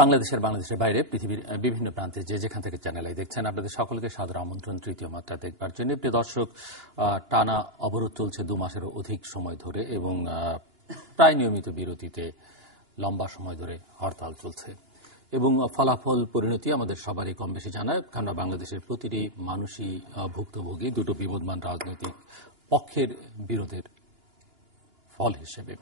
বাংলাদেশের বাইরে পৃথিবীর বিভিন্ন প্রান্তে যে যেখান থেকে চ্যানেল দেখছেন আপনাদের সকলকে সাদর আমন্ত্রণ তৃতীয় মাত্রা দেখবার জন্য। প্রিয় দর্শক, টানা অবরোধ চলছে 2 মাসেরও অধিক সময় ধরে এবং প্রায় নিয়মিত বিরতিতে লম্বা সময় ধরে হরতাল চলছে এবং ফলাফল পরিণতি আমাদের সবারই কম বেশি জানায়। কেননা বাংলাদেশের প্রতিটি মানুষই ভুক্তভোগী দুটো বিবদমান রাজনৈতিক পক্ষের বিরোধের ফল হিসেবে।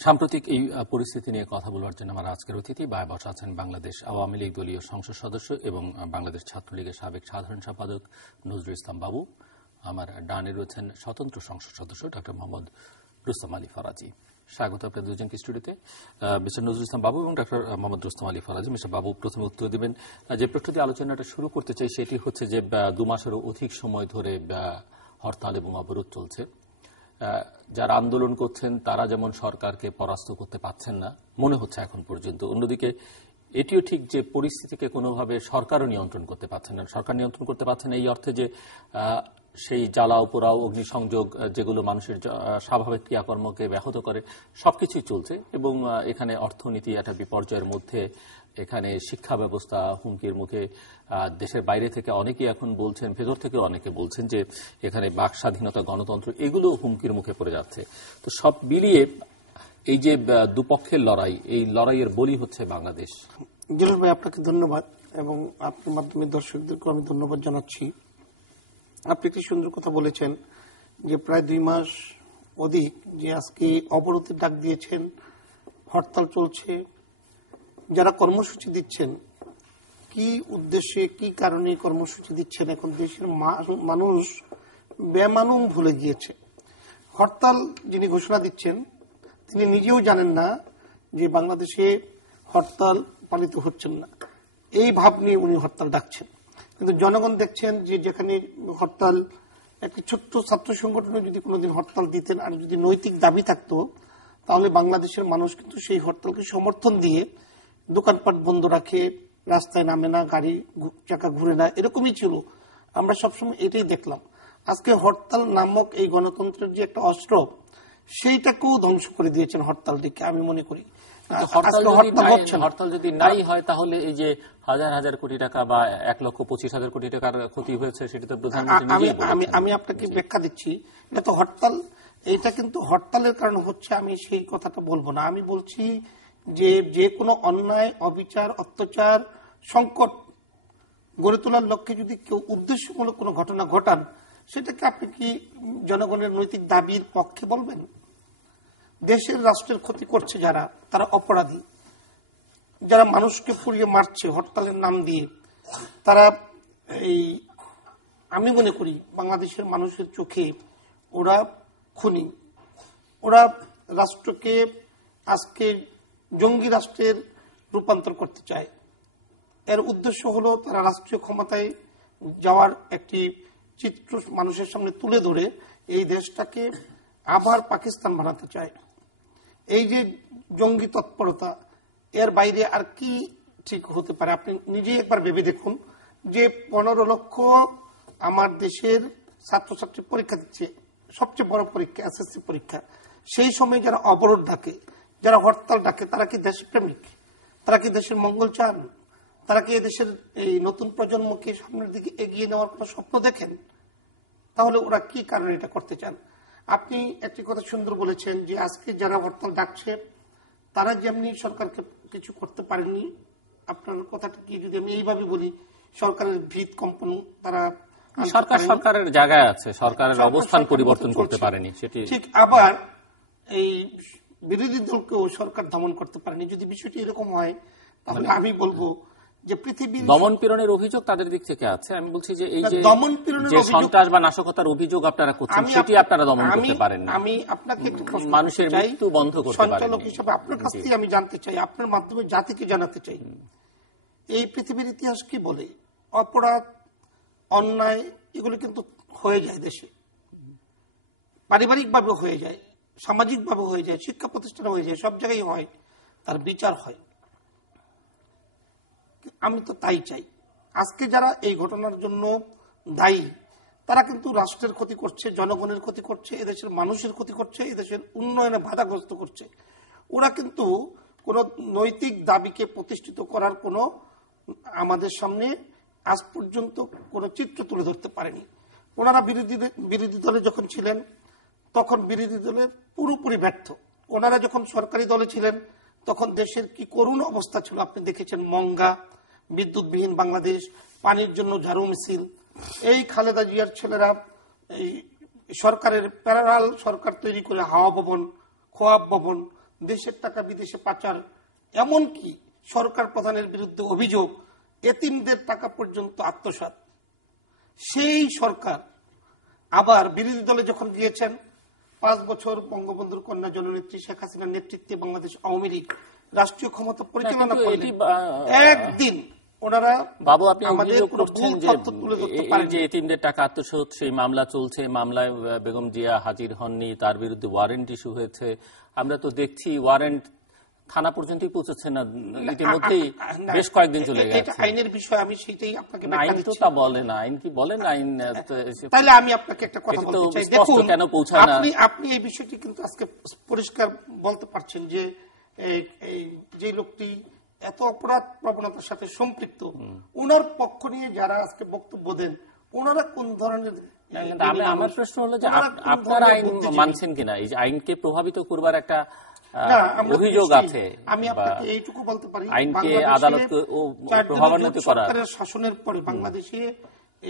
সাম্প্রতিক এই পরিস্থিতি নিয়ে কথা বলবার জন্য আমার আজকের অতিথি বসে আছেন বাংলাদেশ আওয়ামী লীগ দলীয় সংসদ সদস্য এবং বাংলাদেশ ছাত্রলীগের সাবেক সাধারণ সম্পাদক নজরুল ইসলাম বাবু। আমার ডানে রয়েছেন স্বতন্ত্র সংসদ সদস্য ডক্টর মোহাম্মদ রুস্তম আলী ফরাজি। স্বাগত আপনাদের দুজনকে স্টুডিওতে, মিস্টার নজরুল ইসলাম বাবু এবং ডক্টর মোহাম্মদ রুস্তম আলী ফরাজি। মিস্টার বাবু প্রথমে উত্তর দেবেন। যে প্রশ্ন দিয়ে আলোচনাটা শুরু করতে চাই সেটি হচ্ছে যে 2 মাসেরও অধিক সময় ধরে হরতাল এবং অবরোধ চলছে। যারা আন্দোলন করছেন তারা যেমন সরকারকে পরাস্ত করতে পারছেন না মনে হচ্ছে এখন পর্যন্ত, অন্যদিকে এটিও ঠিক যে পরিস্থিতিকে কোনোভাবে সরকারও নিয়ন্ত্রণ করতে পারছেন না। সরকার নিয়ন্ত্রণ করতে পারছেন না এই অর্থে যে সেই জ্বালাও পোড়াও অগ্নিসংযোগ যেগুলো মানুষের স্বাভাবিক ক্রিয়াকর্মকে ব্যাহত করে সবকিছুই চলছে এবং এখানে অর্থনীতি একটা বিপর্যয়ের মধ্যে, এখানে শিক্ষা ব্যবস্থা হুমকির মুখে। দেশের বাইরে থেকে অনেকেই এখন বলছেন, ভেতর থেকে অনেকে বলছেন যে এখানে বাক স্বাধীনতা, গণতন্ত্র এগুলো হুমকির মুখে পড়ে যাচ্ছে। তো সব মিলিয়ে এই যে দুপক্ষের লড়াই, এই লড়াইয়ের বলি হচ্ছে বাংলাদেশ। জলিল ভাই, আপনাকে ধন্যবাদ এবং আপনার মাধ্যমে দর্শকদেরকে আমি ধন্যবাদ জানাচ্ছি। আপনি একটি সুন্দর কথা বলেছেন যে প্রায় 2 মাস অধিক যে আজকে অবরোধের ডাক দিয়েছেন, হরতাল চলছে। যারা কর্মসূচি দিচ্ছেন কি উদ্দেশ্যে, কি কারণে কর্মসূচি দিচ্ছেন এখন দেশের মানুষ বেমানুম ভুলে গিয়েছে। হরতাল যিনি ঘোষণা দিচ্ছেন তিনি নিজেও জানেন না যে বাংলাদেশে হরতাল পালিত হচ্ছেন না, এই ভাব নিয়ে উনি হরতাল ডাকছেন। কিন্তু জনগণ দেখছেন যে যেখানে হরতাল, একটি ছোট্ট ছাত্র সংগঠনে যদি কোনোদিন হরতাল দিতেন আর যদি নৈতিক দাবি থাকতো তাহলে বাংলাদেশের মানুষ কিন্তু সেই হরতালকে সমর্থন দিয়ে দোকানপাট বন্ধ রাখে, রাস্তায় নামে না, গাড়ি চাকা ঘুরে না, এরকমই ছিল। আমরা সবসময় এটাই দেখলাম। আজকে হরতাল নামক এই গণতন্ত্রের যে একটা অস্ত্র সেইটাকেও ধ্বংস করে দিয়েছেন হরতালটিকে, আমি মনে করি। হরতাল যদি নাই হয় তাহলে এই যে হাজার হাজার কোটি টাকা বা 1,25,000 কোটি টাকার ক্ষতি হয়েছে সেটা তো প্রধানমন্ত্রী। আমি আপনাকে ব্যাখ্যা দিচ্ছি। এটা তো হরতাল, এটা কিন্তু হরতালের কারণ হচ্ছে, আমি সেই কথাটা বলবো না। আমি বলছি যে কোনো অন্যায়, অবিচার, অত্যাচার, সংকট গড়ে তোলার লক্ষ্যে যদি কেউ উদ্দেশ্যমূলক কোনো ঘটনা ঘটান সেটাকে আপনি কি জনগণের নৈতিক দাবির পক্ষে বলবেন? দেশের রাষ্ট্রের ক্ষতি করছে যারা, তারা অপরাধী। যারা মানুষকে পুড়িয়ে মারছে হরতালের নাম দিয়ে, তারা আমি মনে করি বাংলাদেশের মানুষের চোখে ওরা খুনি। ওরা রাষ্ট্রকে আজকে জঙ্গি রাষ্ট্রের রূপান্তর করতে চায়। এর উদ্দেশ্য হলো তারা রাষ্ট্রীয় ক্ষমতায় যাওয়ার একটি চিত্র মানুষের সামনে তুলে ধরে এই দেশটাকে আবার পাকিস্তান বানাতে চায়। এই যে জঙ্গি তৎপরতা, এর বাইরে আর কি ঠিক হতে পারে? আপনি নিজেই একবার ভেবে দেখুন যে 15 লক্ষ আমার দেশের ছাত্রছাত্রী পরীক্ষা দিচ্ছে, সবচেয়ে বড় পরীক্ষা এসএসসি পরীক্ষা। সেই সময় যারা অবরোধ ডাকে, যারা হরতাল ডাকে, তারা কি দেশপ্রেমিক? তারা কি দেশের মঙ্গল চান? তারা কি এদেশের এই নতুন প্রজন্মকে সামনের দিকে এগিয়ে নেওয়ার কোনো স্বপ্ন দেখেন? তাহলে ওরা কি কারণে এটা করতে চান? আপনি একটি কথা সুন্দর বলেছেন যে আজকে যারা হরতাল ডাকছে তারা যেমনি সরকারকে কিছু করতে পারেননি। আপনার কথাটা কি যদি আমি এইভাবে বলি, সরকারের ভিত কম্পন তারা সরকারের জায়গায় আছে, সরকারের অবস্থান পরিবর্তন করতে পারেনি সেটি ঠিক। আবার এই বিরোধী দলকেও সরকার দমন করতে পারেনি। যদি বিষয়টি এরকম হয় তাহলে আমি বলবো যে পৃথিবীর দমন পীড়নের অভিযোগ তাদের দিক থেকে আছে। আমি বলছি যে এই যে দমন পীড়নের সন্ত্রাস বা নাশকতার অভিযোগ আপনারা করছেন সেটি আপনারা দমন করতে পারেন না। আমি আপনাকে একটু মানুষের মৃত্যু বন্ধ করতে পারেন সঞ্চালক হিসেবে আপনার কাছ থেকে আমি জানতে চাই, আপনার মাধ্যমে জাতিকে জানাতে চাই, এই পৃথিবীর ইতিহাস কি বলে? অপরাধ, অন্যায় এগুলো কিন্তু হয়ে যায় দেশে, পারিবারিকভাবে হয়ে যায়, সামাজিকভাবে হয়ে যায়, শিক্ষা প্রতিষ্ঠানে হয়ে যায়, সব জায়গায় হয়, তার বিচার হয়। আমি তো তাই চাই। আজকে যারা এই ঘটনার জন্য দায়ী তারা কিন্তু রাষ্ট্রের ক্ষতি করছে, জনগণের ক্ষতি করছে, এদেশের মানুষের ক্ষতি করছে, এদেশের উন্নয়নে বাধাগ্রস্ত করছে। ওরা কিন্তু কোন নৈতিক দাবিকে প্রতিষ্ঠিত করার কোন আমাদের সামনে আজ পর্যন্ত কোন চিত্র তুলে ধরতে পারেনি। ওনারা বিরোধী দলে যখন ছিলেন তখন বিরোধী দলে পুরোপুরি ব্যর্থ। ওনারা যখন সরকারি দলে ছিলেন তখন দেশের কি করুণ অবস্থা ছিল আপনি দেখেছেন। মঙ্গা, বিদ্যুৎবিহীন বাংলাদেশ, পানির জন্য ঝাড়ু মিছিল। এই খালেদা জিয়ার ছেলেরা এই সরকারের প্যারালাল সরকার তৈরি করে হাওয়া ভবন, খোয়াব ভবন, দেশের টাকা বিদেশে পাচার, এমনকি সরকার প্রধানের বিরুদ্ধে অভিযোগ এতিমদের টাকা পর্যন্ত আত্মসাৎ। সেই সরকার আবার বিরোধী দলে যখন গিয়েছেন 5 বছর বঙ্গবন্ধুর কন্যা জননেত্রী শেখ হাসিনার নেতৃত্বে বাংলাদেশ আওয়ামী লীগ রাষ্ট্রীয় ক্ষমতা পরিচালনা করলেন। একদিন ওনারা বাবু আপনি অভিযোগ করছেন যে এতিমদের টাকা আত্মসাৎ সেই মামলা চলছে, মামলায় বেগম জিয়া হাজির হননি, তার বিরুদ্ধে ওয়ারেন্ট ইস্যু হয়েছে। আমরা তো দেখছি ওয়ারেন্ট থানা পর্যন্তই পৌঁছচ্ছে না, ইতিমধ্যেই বেশ কয়েকদিন চলে গেছে। আইনের বিষয় আমি সেটাই আপনাকে আইন তো তা বলে না, আইন কি বলে না? আইন তাহলে আমি আপনাকে একটা কথা বলতে চাই, দেখুন কেন পৌঁছায় না আপনি এই বিষয়টি কিন্তু আজকে পরিষ্কার বলতে পারছেন যে যে লোকটি এত অপরাধ প্রবণতার সাথে সম্পৃক্ত, ওনার পক্ষ নিয়ে যারা আজকে বক্তব্য দেন ওনারা কোন ধরনের। আমার প্রশ্ন হলো যে আপনারা আইন মানছেন কিনা, এই আইনকে প্রভাবিত করবার একটা অভিযোগ আছে। আমি আপনাকে এইটুকু বলতে পারি, আইনকে আদালত প্রভাবান্বিত করা সরকারের শাসনের পরে বাংলাদেশে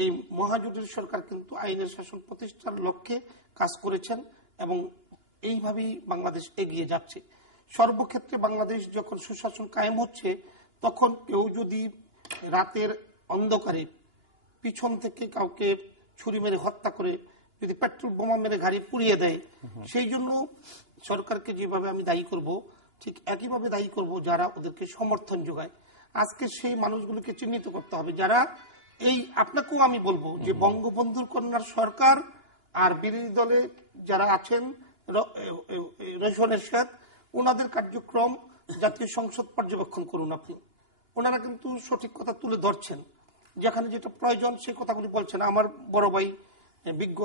এই মহাজোটের সরকার কিন্তু আইনের শাসন প্রতিষ্ঠার লক্ষ্যে কাজ করেছেন এবং এইভাবেই বাংলাদেশ এগিয়ে যাচ্ছে। সর্বক্ষেত্রে বাংলাদেশ যখন সুশাসন কায়েম হচ্ছে তখন কেউ যদি রাতের অন্ধকারে পিছন থেকে কাউকে ছুরি মেরে হত্যা করে, যদি পেট্রোল বোমা মেরে গাড়ি পুড়িয়ে দেয়, সেই জন্য সরকারকে যেভাবে আমি দায়ী করব ঠিক একইভাবে দায়ী করব যারা ওদেরকে সমর্থন যোগায়। আজকে সেই মানুষগুলোকে চিহ্নিত করতে হবে যারা এই, আপনাকেও আমি বলবো যে বঙ্গবন্ধুর কন্যার সরকার আর বিরোধী দলে যারা আছেন রশনের সাথে ওনাদের কার্যক্রম জাতীয় সংসদ পর্যবেক্ষণ করুন আপনি। ওনারা কিন্তু সঠিক কথা তুলে ধরছেন, যেখানে যেটা প্রয়োজন সেই কথাগুলি বলছেন। আমার বড় ভাই বিজ্ঞ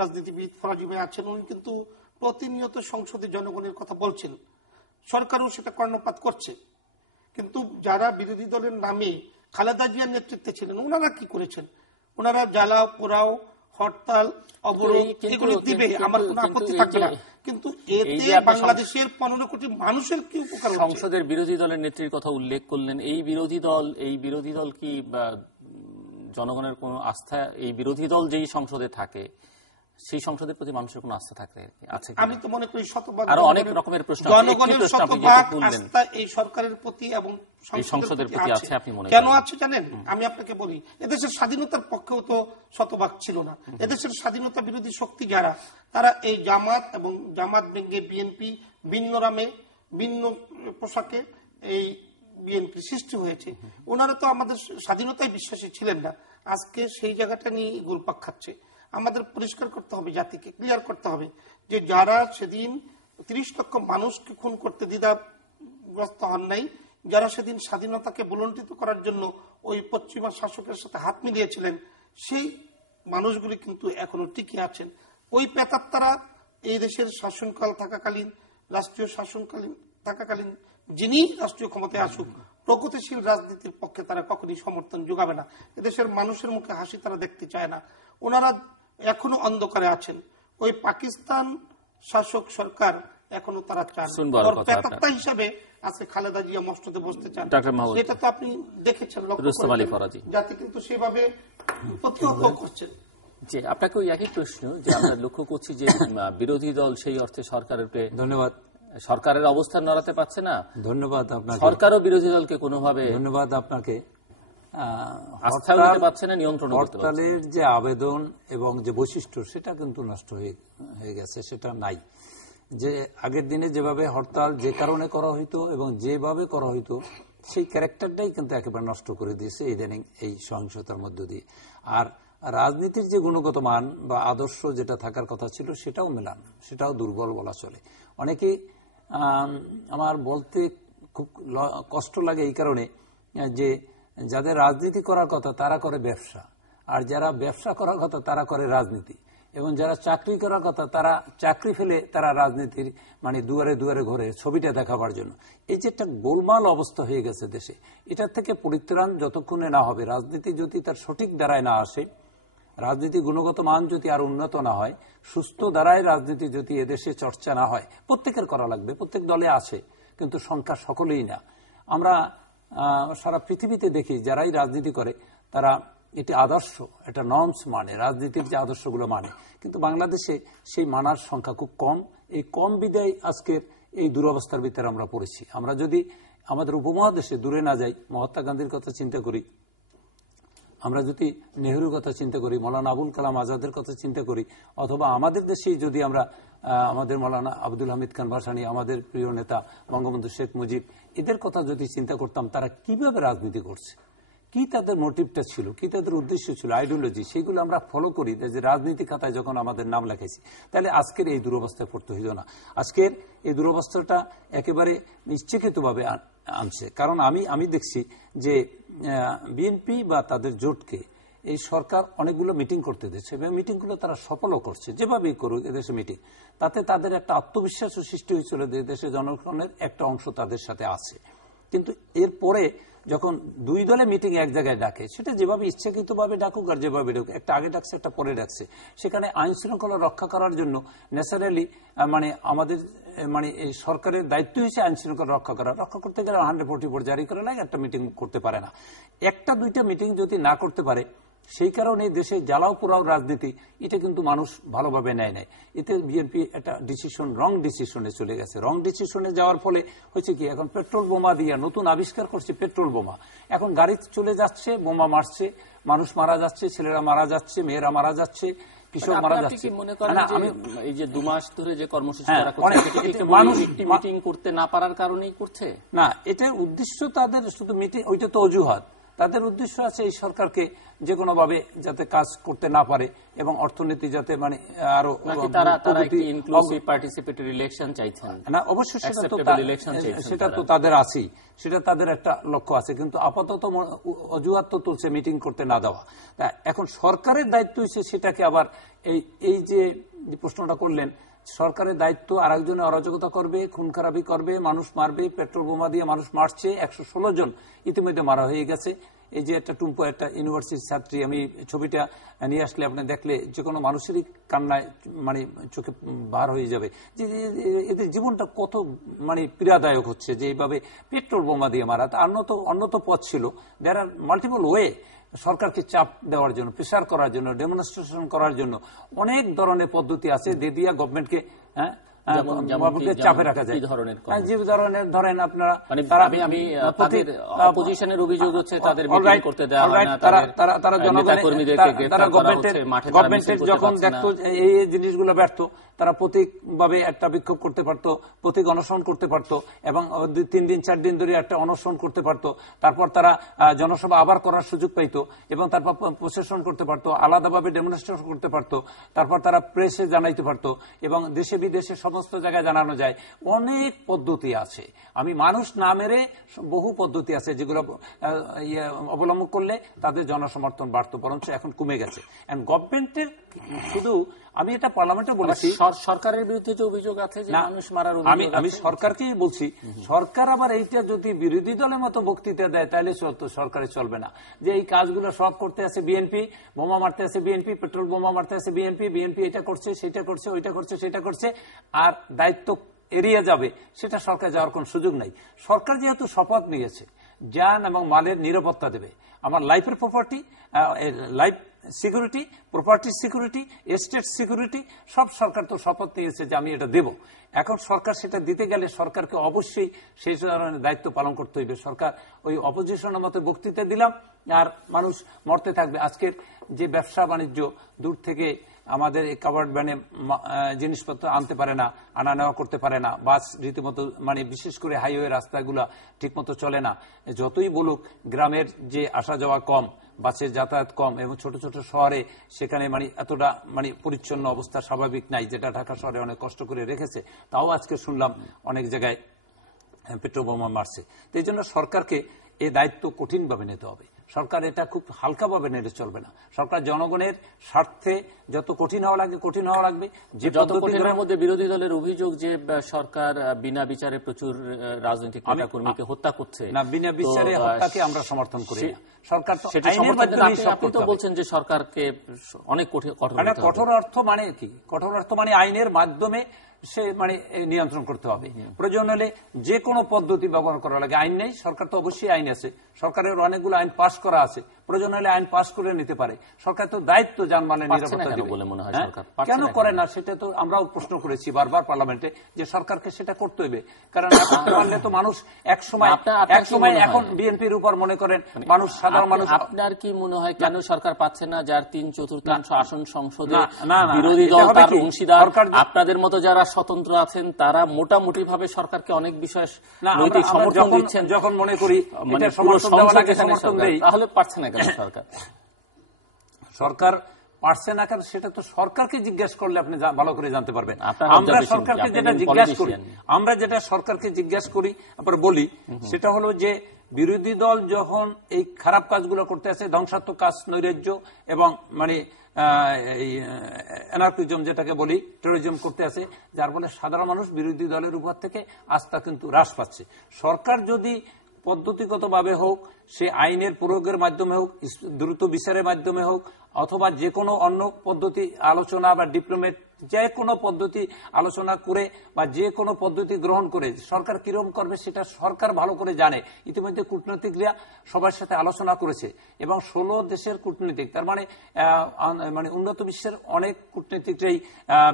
রাজনীতিবিদ ফরাজি ভাই আছেন, উনি কিন্তু প্রতিনিয়ত সংসদে জনগণের কথা বলছেন, সরকারও সেটা কর্ণপাত করছে। কিন্তু যারা বিরোধী দলের নামে খালেদা জিয়ার নেতৃত্বে ছিলেন ওনারা কি করেছেন? ওনারা জ্বালাও পোড়াও, হরতাল, অবরোধ এগুলো দিবে, আমার কোনো আপত্তি থাকবে না, কিন্তু এতে বাংলাদেশের 15 কোটি মানুষের কি উপকার? সংসদের বিরোধী দলের নেত্রীর কথা উল্লেখ করলেন, এই বিরোধী দল কি জনগণের কোন আস্থা, এই বিরোধী দল যেই সংসদে থাকে সেই সংসদের প্রতি মানুষের কোন আস্থা থাকে আছে? আমি তো মনে করি শতভাগ আরো অনেক রকমের প্রশ্ন, জনগণের শতভাগ আস্থা এই সরকারের প্রতি এবং সংসদের প্রতি আছে। আপনি মনে কেন আছে জানেন? আমি আপনাকে বলি, এদেশের স্বাধীনতার পক্ষেও তো শতভাগ ছিল না। এদেশের স্বাধীনতা বিরোধী শক্তি যারা, তারা এই জামাত এবং জামাত ভেঙে বিএনপি, ভিন্ন নামে ভিন্ন পোশাকে এই বিএনপি সৃষ্টি হয়েছে। ওনারা তো আমাদের স্বাধীনতায় বিশ্বাসী ছিলেন না, আজকে সেই জায়গাটা নিয়ে ঘুরপাক খাচ্ছে। আমাদের পরিষ্কার করতে হবে, জাতিকে ক্লিয়ার করতে হবে যে যারা সেদিন 30 লক্ষ মানুষকে খুন করতে দ্বিধাগ্রস্ত হন নাই, যারা সেদিন স্বাধীনতাকে বুলন্ডিত করার জন্য ওই পশ্চিমা শাসকের সাথে হাত মিলিয়েছিলেন, সেই মানুষগুলি কিন্তু এখনো টিকে আছেন। ওই প্রেতাত্মারা এই দেশের শাসনকাল থাকাকালীন, রাষ্ট্রীয় শাসনকালীন থাকাকালীন যিনি রাষ্ট্রীয় ক্ষমতায় আসুক, প্রগতিশীল রাজনীতির পক্ষে তারা কখনই সমর্থন যোগাবে না। এদেশের মানুষের মুখে হাসি তারা দেখতে চায় না। ওনারা এখনো অন্ধকারে আছেন। ওই পাকিস্তান শাসক সরকার এখনো তারা চান, প্রেতাত্মা হিসাবে আজকে খালেদা জিয়া মসনদে বসতে চান। এটা তো আপনি দেখেছেন, যাতে কিন্তু সেভাবে প্রতিহত করছেন। যে আপনাকে ওই একই প্রশ্ন যে আমরা লক্ষ্য করছি যে বিরোধী দল সেই অর্থে সরকারের, ধন্যবাদ, সরকারের অবস্থান নড়াতে পারছে না। ধন্যবাদ আপনাকে। সরকারও বিরোধী দলকে কোনোভাবে, ধন্যবাদ আপনাকে, আস্থা দিতে পারছে না, নিয়ন্ত্রণ করতে পারছে না। হরতালের যে আবেদন এবং যে বৈশিষ্ট্য সেটা কিন্তু নষ্ট হয়ে গেছে, সেটা নাই। যে আগের দিনে যেভাবে হরতাল যে কারণে করা হইতো এবং যেভাবে করা হইতো সেই ক্যারেক্টারটাই কিন্তু একেবারে নষ্ট করে দিয়েছে ইদানিং এই সহিংসতার মধ্য দিয়ে। আর রাজনীতির যে গুণগত মান বা আদর্শ যেটা থাকার কথা ছিল সেটাও মেলান, সেটাও দুর্বল বলা চলে। অনেকেই আমার বলতে খুব কষ্ট লাগে এই কারণে যে যাদের রাজনীতি করার কথা তারা করে ব্যবসা, আর যারা ব্যবসা করার কথা তারা করে রাজনীতি। এবং যারা চাকরি করার কথা তারা চাকরি ফেলে তারা রাজনীতির মানে দুয়ারে দুয়ারে ঘরে ছবিটা দেখাবার জন্য। এই যে একটা গোলমাল অবস্থা হয়ে গেছে দেশে, এটার থেকে পরিত্রাণ যতক্ষণে না হবে, রাজনীতি যদি তার সঠিক দ্বারায় না আসে, রাজনীতি গুণগত মান যদি আর উন্নত না হয়, সুস্থ দ্বারায় রাজনীতি যদি এদেশে চর্চা না হয়, প্রত্যেকের করা লাগবে, প্রত্যেক দলে আছে, কিন্তু সংখ্যা সকলেই না। আমরা সারা পৃথিবীতে দেখি যারাই রাজনীতি করে তারা এটি আদর্শ, এটা নর্মস মানে, রাজনীতির যে আদর্শগুলো মানে, কিন্তু বাংলাদেশে সেই মানার সংখ্যা খুব কম। এই কম বিদায় আজকের এই দুরবস্থার ভিতরে আমরা পড়েছি। আমরা যদি আমাদের উপমহাদেশে দূরে না যাই, মহাত্মা গান্ধীর কথা চিন্তা করি, আমরা যদি নেহরুর কথা চিন্তা করি, মৌলানা আবুল কালাম আজাদের কথা চিন্তা করি, অথবা আমাদের দেশেই যদি আমরা আমাদের মৌলানা আব্দুল হামিদ খান ভাসানী, আমাদের প্রিয় নেতা বঙ্গবন্ধু শেখ মুজিব, এদের কথা যদি চিন্তা করতাম, তারা কিভাবে রাজনীতি করছে, কি তাদের মোটিভটা ছিল, কি তাদের উদ্দেশ্য ছিল, আইডিওলজি, সেইগুলো আমরা ফলো করি, যে রাজনীতি খাতায় যখন আমাদের নাম লেখাইছি, তাহলে আজকের এই দুরবস্থায় পড়তে হইল না। আজকের এই দুরবস্থাটা একেবারে ইচ্ছাকৃতভাবে আনছে। কারণ আমি দেখছি যে বিএনপি বা তাদের জোটকে এই সরকার অনেকগুলো মিটিং করতে দিচ্ছে, এবং মিটিংগুলো তারা সফলও করছে, যেভাবেই করুক এদেশে মিটিং, তাতে তাদের একটা আত্মবিশ্বাসও সৃষ্টি হয়েছিল যে দেশের জনগণের একটা অংশ তাদের সাথে আছে। কিন্তু এরপরে যখন দুই দলে মিটিং এক জায়গায় ডাকে, সেটা যেভাবে ইচ্ছাকৃতভাবে ডাকুক আর যেভাবে ডাকুক, একটা আগে ডাকছে একটা পরে ডাকছে, সেখানে আইন শৃঙ্খলা রক্ষা করার জন্য ন্যাচারালি মানে আমাদের মানে এই সরকারের দায়িত্ব হয়েছে আইন শৃঙ্খলা রক্ষা করতে গেলে 144 জারি করা লাগে, একটা মিটিং করতে পারে না। একটা দুইটা মিটিং যদি না করতে পারে, সেই কারণে দেশে জ্বালাও পোড়াও রাজনীতি, এটা কিন্তু মানুষ ভালোভাবে নেয় নাই। এতে বিএনপি একটা ডিসিশন, রং ডিসিশনে চলে গেছে। রং ডিসিশনে যাওয়ার ফলে হয়েছে কি, এখন পেট্রোল বোমা দিয়ে নতুন আবিষ্কার করছে পেট্রোল বোমা। এখন গাড়ি চলে যাচ্ছে, বোমা মারছে, মানুষ মারা যাচ্ছে, ছেলেরা মারা যাচ্ছে, মেয়েরা মারা যাচ্ছে, কৃষক মারা যাচ্ছে। এই যে 2 মাস ধরে যে কর্মসূচি তারা করছে, মানুষ একটি মিটিং করতে না পারার কারণেই করছে না, এটার উদ্দেশ্য তাদের শুধু মিটিং, ওইটা তো অজুহাত। তাদের উদ্দেশ্য আছে এই সরকারকে যে কোনো ভাবে যাতে কাজ করতে না পারে এবং অর্থনীতি যাতে মানে আরো না, অবশ্যই সেটা তো তাদের আছেই, সেটা তাদের একটা লক্ষ্য আছে। কিন্তু আপাতত অজুহাত তো তুলছে মিটিং করতে না দেওয়া। এখন সরকারের দায়িত্ব হচ্ছে সেটাকে আবার এই যে প্রশ্নটা করলেন, সরকারের দায়িত্ব আরেকজনে অরাজকতা করবে, খুন খারাপি করবে, মানুষ মারবে, পেট্রোল বোমা দিয়ে মানুষ মারছে, 116 জন ইতিমধ্যে মারা হয়ে গেছে। এই যে একটা টুম্পো, একটা ইউনিভার্সিটির ছাত্রী, আমি ছবিটা নিয়ে আসলে আপনি দেখলে যে কোনো মানুষেরই কান্নায় মানে চোখে বার হয়ে যাবে যে এদের জীবনটা কত মানে পীড়াদায়ক হচ্ছে যে এইভাবে পেট্রোল বোমা দিয়ে মারা। তা অন্য তো পথ ছিল, দেয়ার আর মাল্টিপল ওয়ে সরকারকে চাপ দেওয়ার জন্য, প্রেসার করার জন্য, ডেমনস্ট্রেশন করার জন্য অনেক ধরনের পদ্ধতি আছে, দিয়ে গভর্নমেন্টকে চাপে রাখা যায়। যে ধরনের ধরেন আপনারা, আমি তাদের অপোজিশনের অভিযোগ হচ্ছে তাদের মিটিং করতে দেওয়া হয় না, তারা জনগণের, তারা গভর্নমেন্টের যখন দেখতো এই জিনিসগুলো ব্যর্থ, তারা প্রতীকভাবে একটা বিক্ষোভ করতে পারতো, প্রতীক অনশন করতে পারতো, এবং 3 দিন 4 দিন ধরে একটা অনশন করতে পারতো। তারপর তারা জনসভা আবার করার সুযোগ পাইতো, এবং তারপর প্রসেশন করতে পারতো, আলাদাভাবে ডেমনস্ট্রেশন করতে পারতো, তারপর তারা প্রেসে জানাইতে পারতো, এবং দেশে বিদেশে সমস্ত জায়গায় জানানো যায়। অনেক পদ্ধতি আছে, আমি মানুষ না মেরে বহু পদ্ধতি আছে যেগুলো অবলম্বন করলে তাদের জনসমর্থন বাড়তো, বরঞ্চ এখন কমে গেছে। গভর্নমেন্টের শুধু, আমি এটা পার্লামেন্টে বলেছি, সরকারের বিরুদ্ধে যে অভিযোগ আছে যে মানুষ মারার, আমি সরকারকেই বলছি, সরকার আবার এইটা যদি বিরোধী দলের মতো বক্তৃতা দেয় তাহলে সরকারে চলবে না। যে এই কাজগুলো সব করতে আছে বিএনপি, বোমা মারতে আছে বিএনপি, পেট্রোল বোমা মারতে আছে বিএনপি এটা করছে, সেটা করছে, ওইটা করছে, সেটা করছে, আর দায়িত্ব এড়িয়ে যাবে, সেটা সরকার যাওয়ার কোন সুযোগ নাই। সরকার যেহেতু শপথ নিয়েছে জান এবং মালের নিরাপত্তা দেবে, আমার লাইফের property, life security, property security, estate security, সব সরকার তো শপথ নিয়েছে যে আমি এটা দেব। এখন সরকার সেটা দিতে গেলে সরকারকে অবশ্যই সেই ধরনের দায়িত্ব পালন করতে হইবে। সরকার ওই অপোজিশনের মতো বক্তৃতা দিলাম আর মানুষ মরতে থাকবে। আজকের যে ব্যবসা বাণিজ্য, দূর থেকে আমাদের এই কাভার্ড ভ্যানে জিনিসপত্র আনতে পারে না, আনা নেওয়া করতে পারে না, বাস রীতিমতো মানে বিশেষ করে হাইওয়ে রাস্তাগুলো ঠিকমতো চলে না। যতই বলুক গ্রামের যে আসা যাওয়া কম, বাসের যাতায়াত কম, এবং ছোট ছোট শহরে সেখানে মানে এতটা মানে পরিচ্ছন্ন অবস্থা স্বাভাবিক নাই, যেটা ঢাকা শহরে অনেক কষ্ট করে রেখেছে। তাও আজকে শুনলাম অনেক জায়গায় পেট্রোল বোমা মারছে। তো এই জন্য সরকারকে এই দায়িত্ব কঠিনভাবে নিতে হবে। সরকার এটা খুব হালকাভাবে নিলে চলবে না। সরকার জনগণের স্বার্থে যত কঠিন হওয়া লাগে কঠিন হওয়া লাগবে। যে যত কঠিনের মধ্যে বিরোধী দলের অভিযোগ যে সরকার বিনা বিচারে প্রচুর রাজনৈতিক নেতাকর্মীকে হত্যা করছে। না, বিনা বিচারে হত্যাকে আমরা সমর্থন করি না। সরকার তো সেটা আইনের মাধ্যমে আপনি তো বলছেন যে সরকারকে অনেক কঠোর অর্থ মানে কি? কঠোর অর্থ মানে আইনের মাধ্যমে সে মানে নিয়ন্ত্রণ করতে হবে। প্রয়োজন হলে যে কোনো পদ্ধতি ব্যবহার করা লাগে। আইন নেই, সরকার তো অবশ্যই আইন আছে, সরকারের অনেকগুলো আইন পাশ করা আছে, প্রয়োজন হলে আইন পাশ করে নিতে পারে। সরকার তো দায়িত্ব যানবাহনের নিরাপত্তা দিবে বলে মনে হয়। কেন করে না সেটা তো আমরাও প্রশ্ন করেছি বারবার পার্লামেন্টে, যে সরকারকে সেটা করতে হবে। কারণ মানলে তো মানুষ এক সময় এখন বিএনপির উপর মনে করেন মানুষ, সাধারণ মানুষ। আপনার কি মনে হয় কেন সরকার পাচ্ছে না যার 3/4 আসন সংসদে বিরোধী দল তার অংশীদার, আপনাদের মতো যারা স্বতন্ত্র আছেন তারা মোটামুটি ভাবে সরকারকে অনেক বিষয় নৈতিক সমর্থন দিচ্ছেন? যখন মনে করি এটা সমর্থন দেওয়া লাগে, সমর্থন দেই, তাহলে পারছে না কেন সরকার? সরকার পারছে না কেন সেটা তো সরকারকে জিজ্ঞেস করলে আপনি ভালো করে জানতে পারবেন। আমরা সরকারকে যেটা জিজ্ঞাসা করি, সরকারকে জিজ্ঞাসা করি আবার বলি, সেটা হলো যে বিরোধী দল যখন এই খারাপ কাজগুলো করতে আছে, ধ্বংসাত্মক কাজ, নৈরাজ্য এবং মানে অ্যানার্কিজম যেটাকে বলি, টেরোরিজম করতে আছে, যার ফলে সাধারণ মানুষ বিরোধী দলের উপর থেকে আস্থা কিন্তু হ্রাস পাচ্ছে। সরকার যদি পদ্ধতিগতভাবে হোক, সে আইনের প্রয়োগের মাধ্যমে হোক, দ্রুত বিচারের মাধ্যমে হোক, অথবা যে কোনো অন্য পদ্ধতি আলোচনা বা ডিপ্লোমেট যে কোনো পদ্ধতি আলোচনা করে বা যে কোনো পদ্ধতি গ্রহণ করে সরকার কিরকম করবে সেটা সরকার ভালো করে জানে। ইতিমধ্যে কূটনীতিকরা সবার সাথে আলোচনা করেছে এবং 16 দেশের কূটনীতিক, তার মানে উন্নত বিশ্বের অনেক কূটনীতিকরাই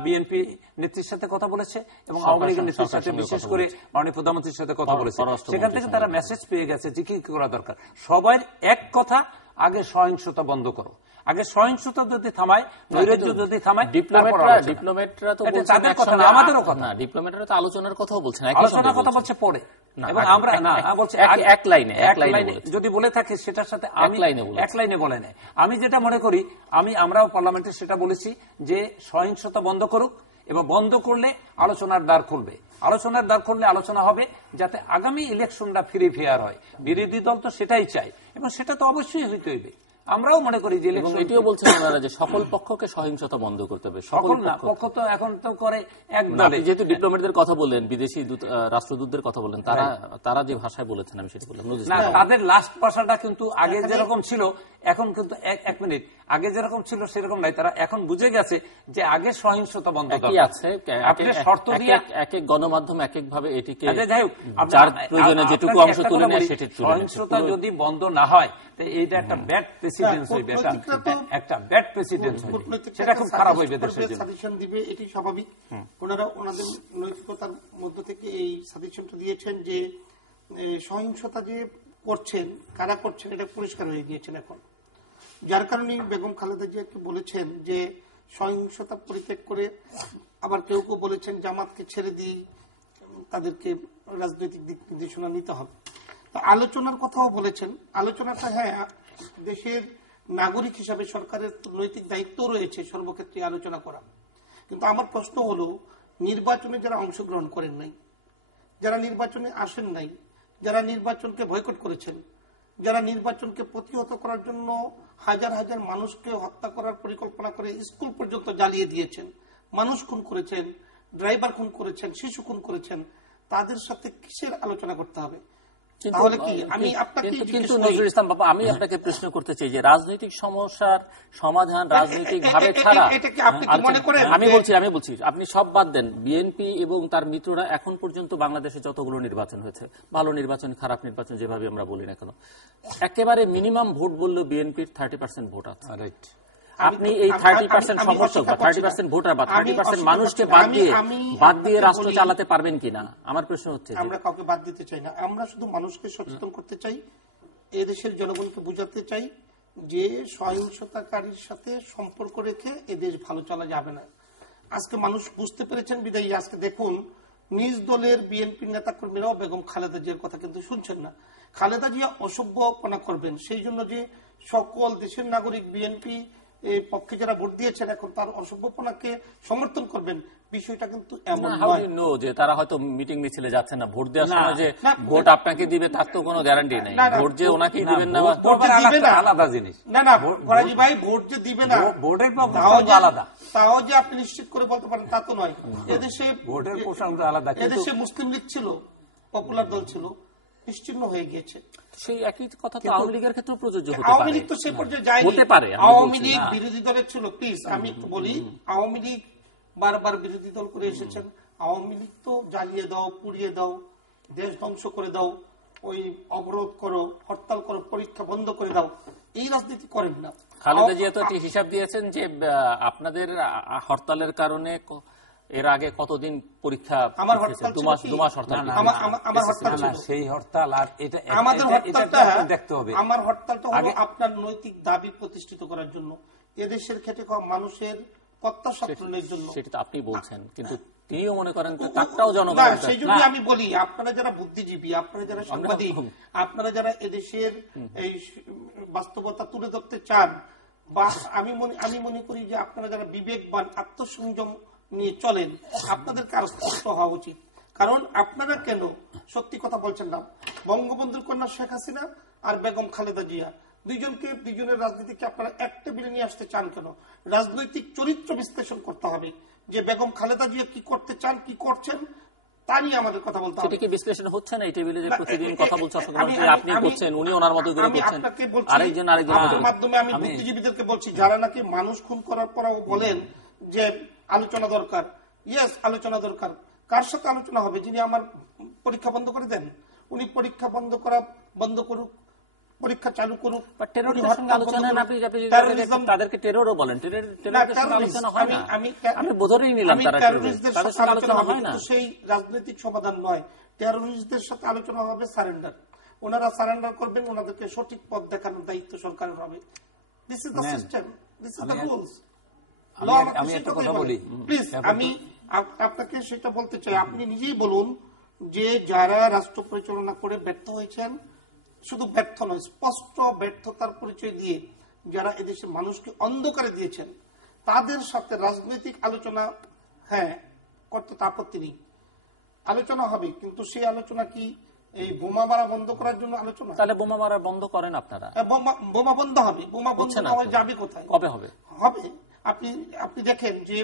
বিএনপি নেত্রীর সাথে কথা বলেছে এবং আওয়ামী লীগের নেত্রীর সাথে, বিশেষ করে মাননীয় প্রধানমন্ত্রীর সাথে কথা বলেছে। সেখান থেকে তারা মেসেজ পেয়ে গেছে যে কি করা দরকার। সবার এক কথা, আগে সহিংসতা বন্ধ করো, আগে সহিংসতা যদি থামায়, নৈরাজ্য যদি থামায়। ডিপ্লোমেটরা তো তাদের কথা না, আমাদেরও কথা। ডিপ্লোমেটরা তো আলোচনার কথাও বলছেন, আলোচনার কথা বলছে পরে, এবং আমরা না বলছি এক লাইনে যদি বলে থাকে সেটার সাথে আমি এক লাইনে বলে নেয়। আমি যেটা মনে করি, আমরাও পার্লামেন্টে সেটা বলেছি যে সহিংসতা বন্ধ করুক, এবং বন্ধ করলে আলোচনার দ্বার খুলবে। আলোচনার দ্বার খুললে আলোচনা হবে যাতে আগামী ইলেকশনটা ফ্রি ফেয়ার হয়। বিরোধী দল তো সেটাই চায় এবং সেটা তো অবশ্যই হইতে হইবে। আমরাও মনে করি যে এটিও বলছেন ওনারা যে সকল পক্ষকে সহিংসতা বন্ধ করতে হবে। সকল না, পক্ষ তো এখন তো করে এক দলে। যেহেতু ডিপ্লোমেটদের কথা বললেন, বিদেশি রাষ্ট্রদূতদের কথা বললেন, তারা যে ভাষায় বলেছেন আমি সেটা বললাম না। তাদের লাস্ট ভাষাটা কিন্তু আগে যেরকম ছিল এখন কিন্তু এক মিনিট আগে যেরকম ছিল সেরকম নাই। তারা এখন বুঝে গেছে যে আগে সহিংসতা বন্ধ আছে, শর্ত দিয়ে এক এক গণমাধ্যম এক এক ভাবে এটিকে যার প্রয়োজনে যেটুকু অংশ তুলে নেয় সেটি। সহিংসতা যদি বন্ধ না হয় এইটা একটা ব্যাড প্রেসিডেন্স হইবে, একটা ব্যাড প্রেসিডেন্স হইবে, সেটা খুব খারাপ হইবে দেশের জন্য। সাজেশন দিবে, এটি স্বাভাবিক। ওনারা ওনাদের নৈতিকতার মধ্য থেকে এই সাজেশনটা দিয়েছেন যে সহিংসতা যে করছেন, কারা করছেন এটা পরিষ্কার হয়ে গিয়েছেন এখন। যার কারণে বেগম খালেদা জিয়াকে বলেছেন যে সহিংসতা পরিত্যাগ করে, আবার কেউ কেউ বলেছেন জামাতকে ছেড়ে দিয়ে তাদেরকে রাজনৈতিক দিক নির্দেশনা নিতে হবে। আলোচনার কথাও বলেছেন। আলোচনাটা হ্যাঁ, দেশের নাগরিক হিসাবে সরকারের নৈতিক দায়িত্ব রয়েছে সর্বক্ষেত্রে আলোচনা করা। কিন্তু আমার প্রশ্ন হলো, নির্বাচনে যারা অংশগ্রহণ করেন নাই, যারা নির্বাচনে আসেন নাই, যারা নির্বাচনকে বয়কট করেছেন, যারা নির্বাচনকে প্রতিহত করার জন্য হাজার হাজার মানুষকে হত্যা করার পরিকল্পনা করে স্কুল পর্যন্ত জ্বালিয়ে দিয়েছেন, মানুষ খুন করেছেন, ড্রাইভার খুন করেছেন, শিশু খুন করেছেন, তাদের সাথে কিসের আলোচনা করতে হবে? তাহলে কি কিন্তু নজরুল ইসলাম বাবা, আমি আপনাকে প্রশ্ন করতে চাই যে রাজনৈতিক সমস্যার সমাধান রাজনৈতিক ভাবে ছাড়া, আমি বলছি আপনি সব বাদ দেন। বিএনপি এবং তার মিত্ররা এখন পর্যন্ত বাংলাদেশে যতগুলো নির্বাচন হয়েছে, ভালো নির্বাচন, খারাপ নির্বাচন, যেভাবে আমরা বলি না কেন, একেবারে মিনিমাম ভোট বললেও বিএনপির 30% ভোট আছে। রাইট। আপনি এই 30% সমর্থক বা 30% ভোটার বা 30% মানুষকে বাদ দিয়ে রাষ্ট্র চালাতে পারবেন কিনা, আমার প্রশ্ন হচ্ছে। আমরা কাউকে বাদ দিতে চাই না, আমরা শুধু মানুষকে সচেতন করতে চাই, এদেশের জনগণকে বুঝাতে চাই যে সহিংসতাকারীর সাথে সম্পর্ক রেখে এদেশ ভালো চলা যাবে না। আজকে মানুষ বুঝতে পেরেছেন বিদায়ী আজকে দেখুন নিজ দলের বিএনপি নেতা কর্মীরাও বেগম খালেদা জিয়ার কথা কিন্তু শুনছেন না। খালেদা জিয়া অসভ্যপনা করবেন সেই জন্য যে সকল দেশের নাগরিক বিএনপি এই পক্ষে যারা ভোট দিয়েছেন এখন তার অসভ্যপনাকে সমর্থন করবেন, বিষয়টা কিন্তু এমন হাউ নয়। ডু নো যে তারা হয়তো মিটিং মিছিলে যাচ্ছে না, ভোট দেওয়ার সময় যে ভোট আপনাকে দিবে তার তো কোনো গ্যারান্টি নেই। ভোট যে ওনাকেই দিবেন না, ভোট যে দিবে না আলাদা জিনিস। না ফরাজি ভাই, ভোট যে দিবে না ভোটের আলাদা, তাও যে আপনি নিশ্চিত করে বলতে পারেন তা তো নয়। এদেশে ভোটের প্রসঙ্গ আলাদা। এদেশে মুসলিম লীগ ছিল, পপুলার দল ছিল, নিশ্চিহ্ন হয়ে গিয়েছে। সেই একই কথা তো আওয়ামী লীগের ক্ষেত্রে প্রযোজ্য হতে পারে। আওয়ামী লীগ তো সে পর্যায়ে যায়নি, হতে পারে। আওয়ামী লীগ বিরোধী দলের ছিল। প্লিজ আমি একটু বলি, আওয়ামী লীগ বারবার বিরোধী দল করে এসেছেন। আওয়ামী লীগ তো জ্বালিয়ে দাও, পুড়িয়ে দাও, দেশ ধ্বংস করে দাও, ওই অবরোধ করো, হরতাল করো, পরীক্ষা বন্ধ করে দাও, এই রাজনীতি করেন না। খালেদা জিয়া তো একটি হিসাব দিয়েছেন যে আপনাদের হরতালের কারণে এর আগে কতদিন পরীক্ষা, আমার হরতাল 2 মাস হরতাল। আমার হরতাল ছিল সেই হরতাল। আর এটা আমাদের হরতালটা দেখতে হবে, আমার হরতালটা হলো আপনার নৈতিক দাবি প্রতিষ্ঠিত করার জন্য, এদেশের খেটে খাওয়া মানুষের প্রত্যাশা পূরণের জন্য। সেটা তো আপনি বলছেন, কিন্তু তিনিও মনে করেন তারটাও জনগণ। সেই জন্য আমি বলি, আপনারা যারা বুদ্ধিজীবী, আপনারা যারা সাংবাদিক, আপনারা যারা এদেশের এই বাস্তবতা তুলে ধরতে চান, বা আমি মনে করি যে আপনারা যারা বিবেকবান, আত্মসংযম নিয়ে চলেন, আপনাদেরকে আরো স্পষ্ট হওয়া উচিত। কারণ আপনারা কেন সত্যি কথা বলছেন না? বঙ্গবন্ধুর কন্যা শেখ হাসিনা আর বেগম খালেদা জিয়া দুইজনের রাজনীতিকে আপনারা এক টেবিলে নিয়ে আসতে চান কেন? রাজনৈতিক চরিত্র বিশ্লেষণ করতে হবে যে বেগম খালেদা জিয়া কি করতে চান, কি করছেন, তা নিয়ে আমাদের কথা বলতে হবে। সেটা কি বিশ্লেষণ হচ্ছে না? এই টেবিলে যে প্রতিদিন কথা বলছেন, আপনি করছেন, উনি ওনার মতো করে করছেন, আরেকজন আরেকজনের মাধ্যমে আমি বুদ্ধিজীবীদেরকে বলছি, যারা নাকি মানুষ খুন করার পরও বলেন যে আলোচনা দরকার, ইয়েস আলোচনা দরকার। কার সাথে আলোচনা হবে? যিনি আমার পরীক্ষা বন্ধ করে দেন, উনি পরীক্ষা বন্ধ করুক, পরীক্ষা চালু করুক। তাদেরকে টেররও বলেন, আমি বোধহয় নিলাম সেই রাজনৈতিক সমাধান নয়। টেররিস্টদের সাথে আলোচনা হবে সারেন্ডার, ওনারা সারেন্ডার করবেন, ওনাদেরকে সঠিক পথ দেখানোর দায়িত্ব সরকারের হবে। This is the system, this is the rules. আমি একটা কথা বলি প্লিজ, আমি আপনাকে সেটা বলতে চাই। আপনি নিজেই বলুন যে যারা রাষ্ট্র পরিচালনা করে ব্যর্থ হয়েছেন, শুধু ব্যর্থ নয়, স্পষ্ট ব্যর্থতার পরিচয় দিয়ে যারা এদেশের মানুষকে অন্ধকারে দিয়েছেন, তাদের সাথে রাজনৈতিক আলোচনা করতে তো আপত্তি নেই, আলোচনা হবে। কিন্তু সেই আলোচনা কি এই বোমা মারা বন্ধ করার জন্য আলোচনা? তাহলে বোমা মারা বন্ধ করেন আপনারা। বোমা বন্ধ হবে, বোমা বন্ধ না হয়ে যাবে কোথায়? কবে হবে? আপনি দেখেন যে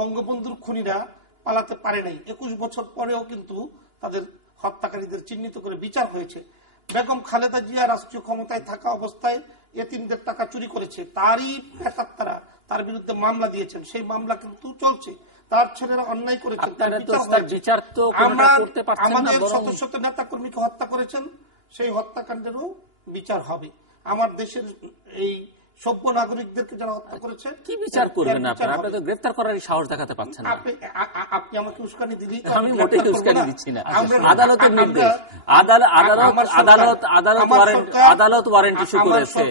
বঙ্গবন্ধুর খুনিরা পালাতে পারে নাই, 21 বছর পরেও কিন্তু তাদের হত্যাকারীদের চিহ্নিত করে বিচার হয়েছে। বেগম খালেদা জিয়া রাষ্ট্রীয় ক্ষমতায় থাকা অবস্থায় এতিমদের টাকা চুরি করেছে, তারই প্রেতাত্মারা তার বিরুদ্ধে মামলা দিয়েছেন, সেই মামলা কিন্তু চলছে। তার ছেলেরা অন্যায় করেছেন, আমাদের শত শত নেতা কর্মীকে হত্যা করেছেন, সেই হত্যাকাণ্ডেরও বিচার হবে। আমার দেশের এই সভ্য নাগরিকদেরকে যারা হত্যা করেছে, কি বিচার করবেন আপনারা? আপনারা তো গ্রেফতার করার সাহস দেখাতে পারছেন না। আপনি আমাকে উস্কানি দিলেই আমি মোটেই উস্কানি দিচ্ছি না। আদালতের নির্দেশ, আদালত ওয়ারেন্ট ইস্যু করেছে,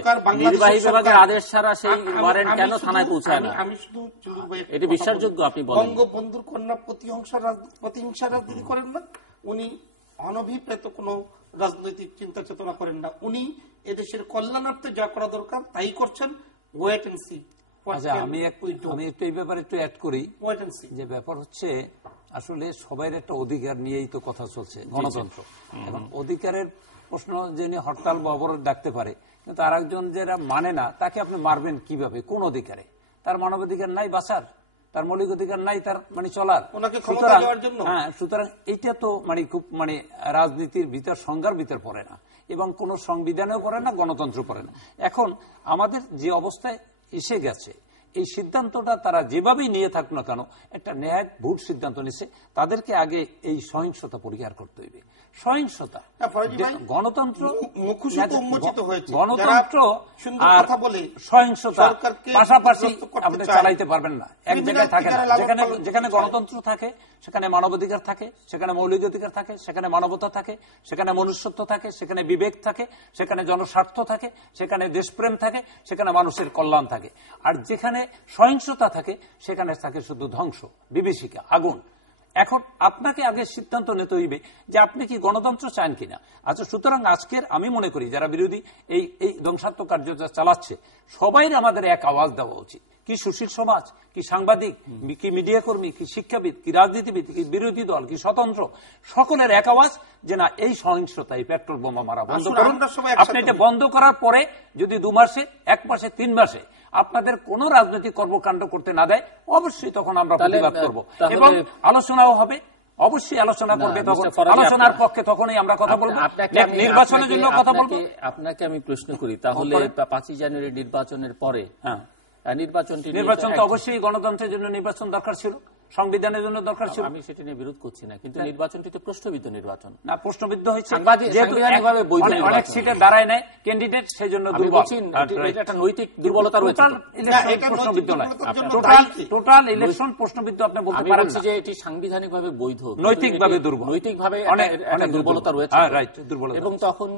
নির্বাহী বিভাগের আদেশ ছাড়া সেই ওয়ারেন্ট কেন থানায় পৌঁছায় না? আমি শুধু এটি বিশ্বাসযোগ্য? আপনি বলেন। বঙ্গবন্ধুর কন্যা প্রতিহিংসা রাজনীতি করেন না, উনি অনভিপ্রেত কোন রাজনৈতিক চিন্তা চেতনা করেন না, উনি এদেশের কল্যাণার্থে যা করা দরকার তাই করছেন। Wait and see. আমি একটু এই ব্যাপারে একটু অ্যাড করি, যে ব্যাপার হচ্ছে আসলে সবাই একটা অধিকার নিয়েই তো কথা চলছে, গণতন্ত্র। এবং অধিকারের প্রশ্ন যিনি হরতাল বা অবরোধ ডাকতে পারে, কিন্তু আর একজন যারা মানে না তাকে আপনি মারবেন কিভাবে, কোন অধিকারে? তার মানবাধিকার নাই বাঁচার, তার মৌলিক অধিকার নাই তার চলার। সুতরাং এইটা তো খুব রাজনীতির ভিতর, সংজ্ঞার ভিতর পড়ে না, এবং কোন সংবিধানেও পড়ে না, গণতন্ত্র পড়ে না। এখন আমাদের যে অবস্থায় এসে গেছে, এই সিদ্ধান্তটা তারা যেভাবেই নিয়ে থাকুক না কেন, একটা ন্যায় ভুল সিদ্ধান্ত নিচ্ছে, তাদেরকে আগে এই সহিংসতা পরিহার করতে হইবে। সহিংসতা, গণতন্ত্র আর সহিংসতা পাশাপাশি আপনি চালাইতে পারবেন না, এক জায়গায় থাকে না। যেখানে গণতন্ত্র থাকে সেখানে মানবাধিকার থাকে, সেখানে মৌলিক অধিকার থাকে, সেখানে মানবতা থাকে, সেখানে মনুষ্যত্ব থাকে, সেখানে বিবেক থাকে, সেখানে জনস্বার্থ থাকে, সেখানে দেশপ্রেম থাকে, সেখানে মানুষের কল্যাণ থাকে। আর যেখানে সহিংসতা থাকে সেখানে থাকে শুধু ধ্বংস, বিভীষিকা, আগুন। এখন আপনাকে আগে সিদ্ধান্ত নিতে হইবে যে আপনি কি গণতন্ত্র চান কিনা। আচ্ছা, সুতরাং আজকের আমি মনে করি যারা বিরোধী এই ধ্বংসাত্মক কার্য চালাচ্ছে সবাই আমাদের এক আওয়াজ দেওয়া উচিত। কি সুশীল সমাজ, কি সাংবাদিক, কি মিডিয়া কর্মী, কি শিক্ষাবিদ, কি রাজনীতিবিদ, কি বিরোধী দল, কি স্বতন্ত্র, সকলের এক আওয়াজ যে না, এই সহিংসতা, এই পেট্রোল বোমা মারা বন্ধ করুন। আপনি এটা বন্ধ করার পরে যদি 2 মাসে, 1 মাসে, 3 মাসে আপনাদের কোন রাজনৈতিক কর্মকাণ্ড করতে না দেয়, অবশ্যই তখন আমরা প্রতিবাদ করব এবং আলোচনাও হবে। অবশ্যই আলোচনা করবে, তখন আলোচনার পক্ষে তখনই আমরা কথা বলবো, নির্বাচনের জন্য কথা বলবো। আপনাকে আমি প্রশ্ন করি, তাহলে 5ই জানুয়ারি নির্বাচনের পরে নির্বাচন তো অবশ্যই গণতন্ত্রের জন্য নির্বাচন দরকার ছিল, সংবিধানের জন্য দরকার ছিল। আমি সেটা নিয়ে বিরোধ করছি না, কিন্তু নির্বাচনটি তো প্রশ্নবিদ্ধ নির্বাচন না। প্রশ্নবিদ্ধ হয়েছে অনেক সিটে দাঁড়ায় নাই ক্যান্ডিডেট, সেই জন্য একটা নৈতিক দুর্বলতা রয়েছে। টোটাল ইলেকশন প্রশ্নবিদ্ধ আপনি বলতে পারেন যে এটি সাংবিধানিকভাবে বৈধ, নৈতিকভাবে দুর্বল, নৈতিকভাবে অনেক দুর্বলতা রয়েছে। এবং তখন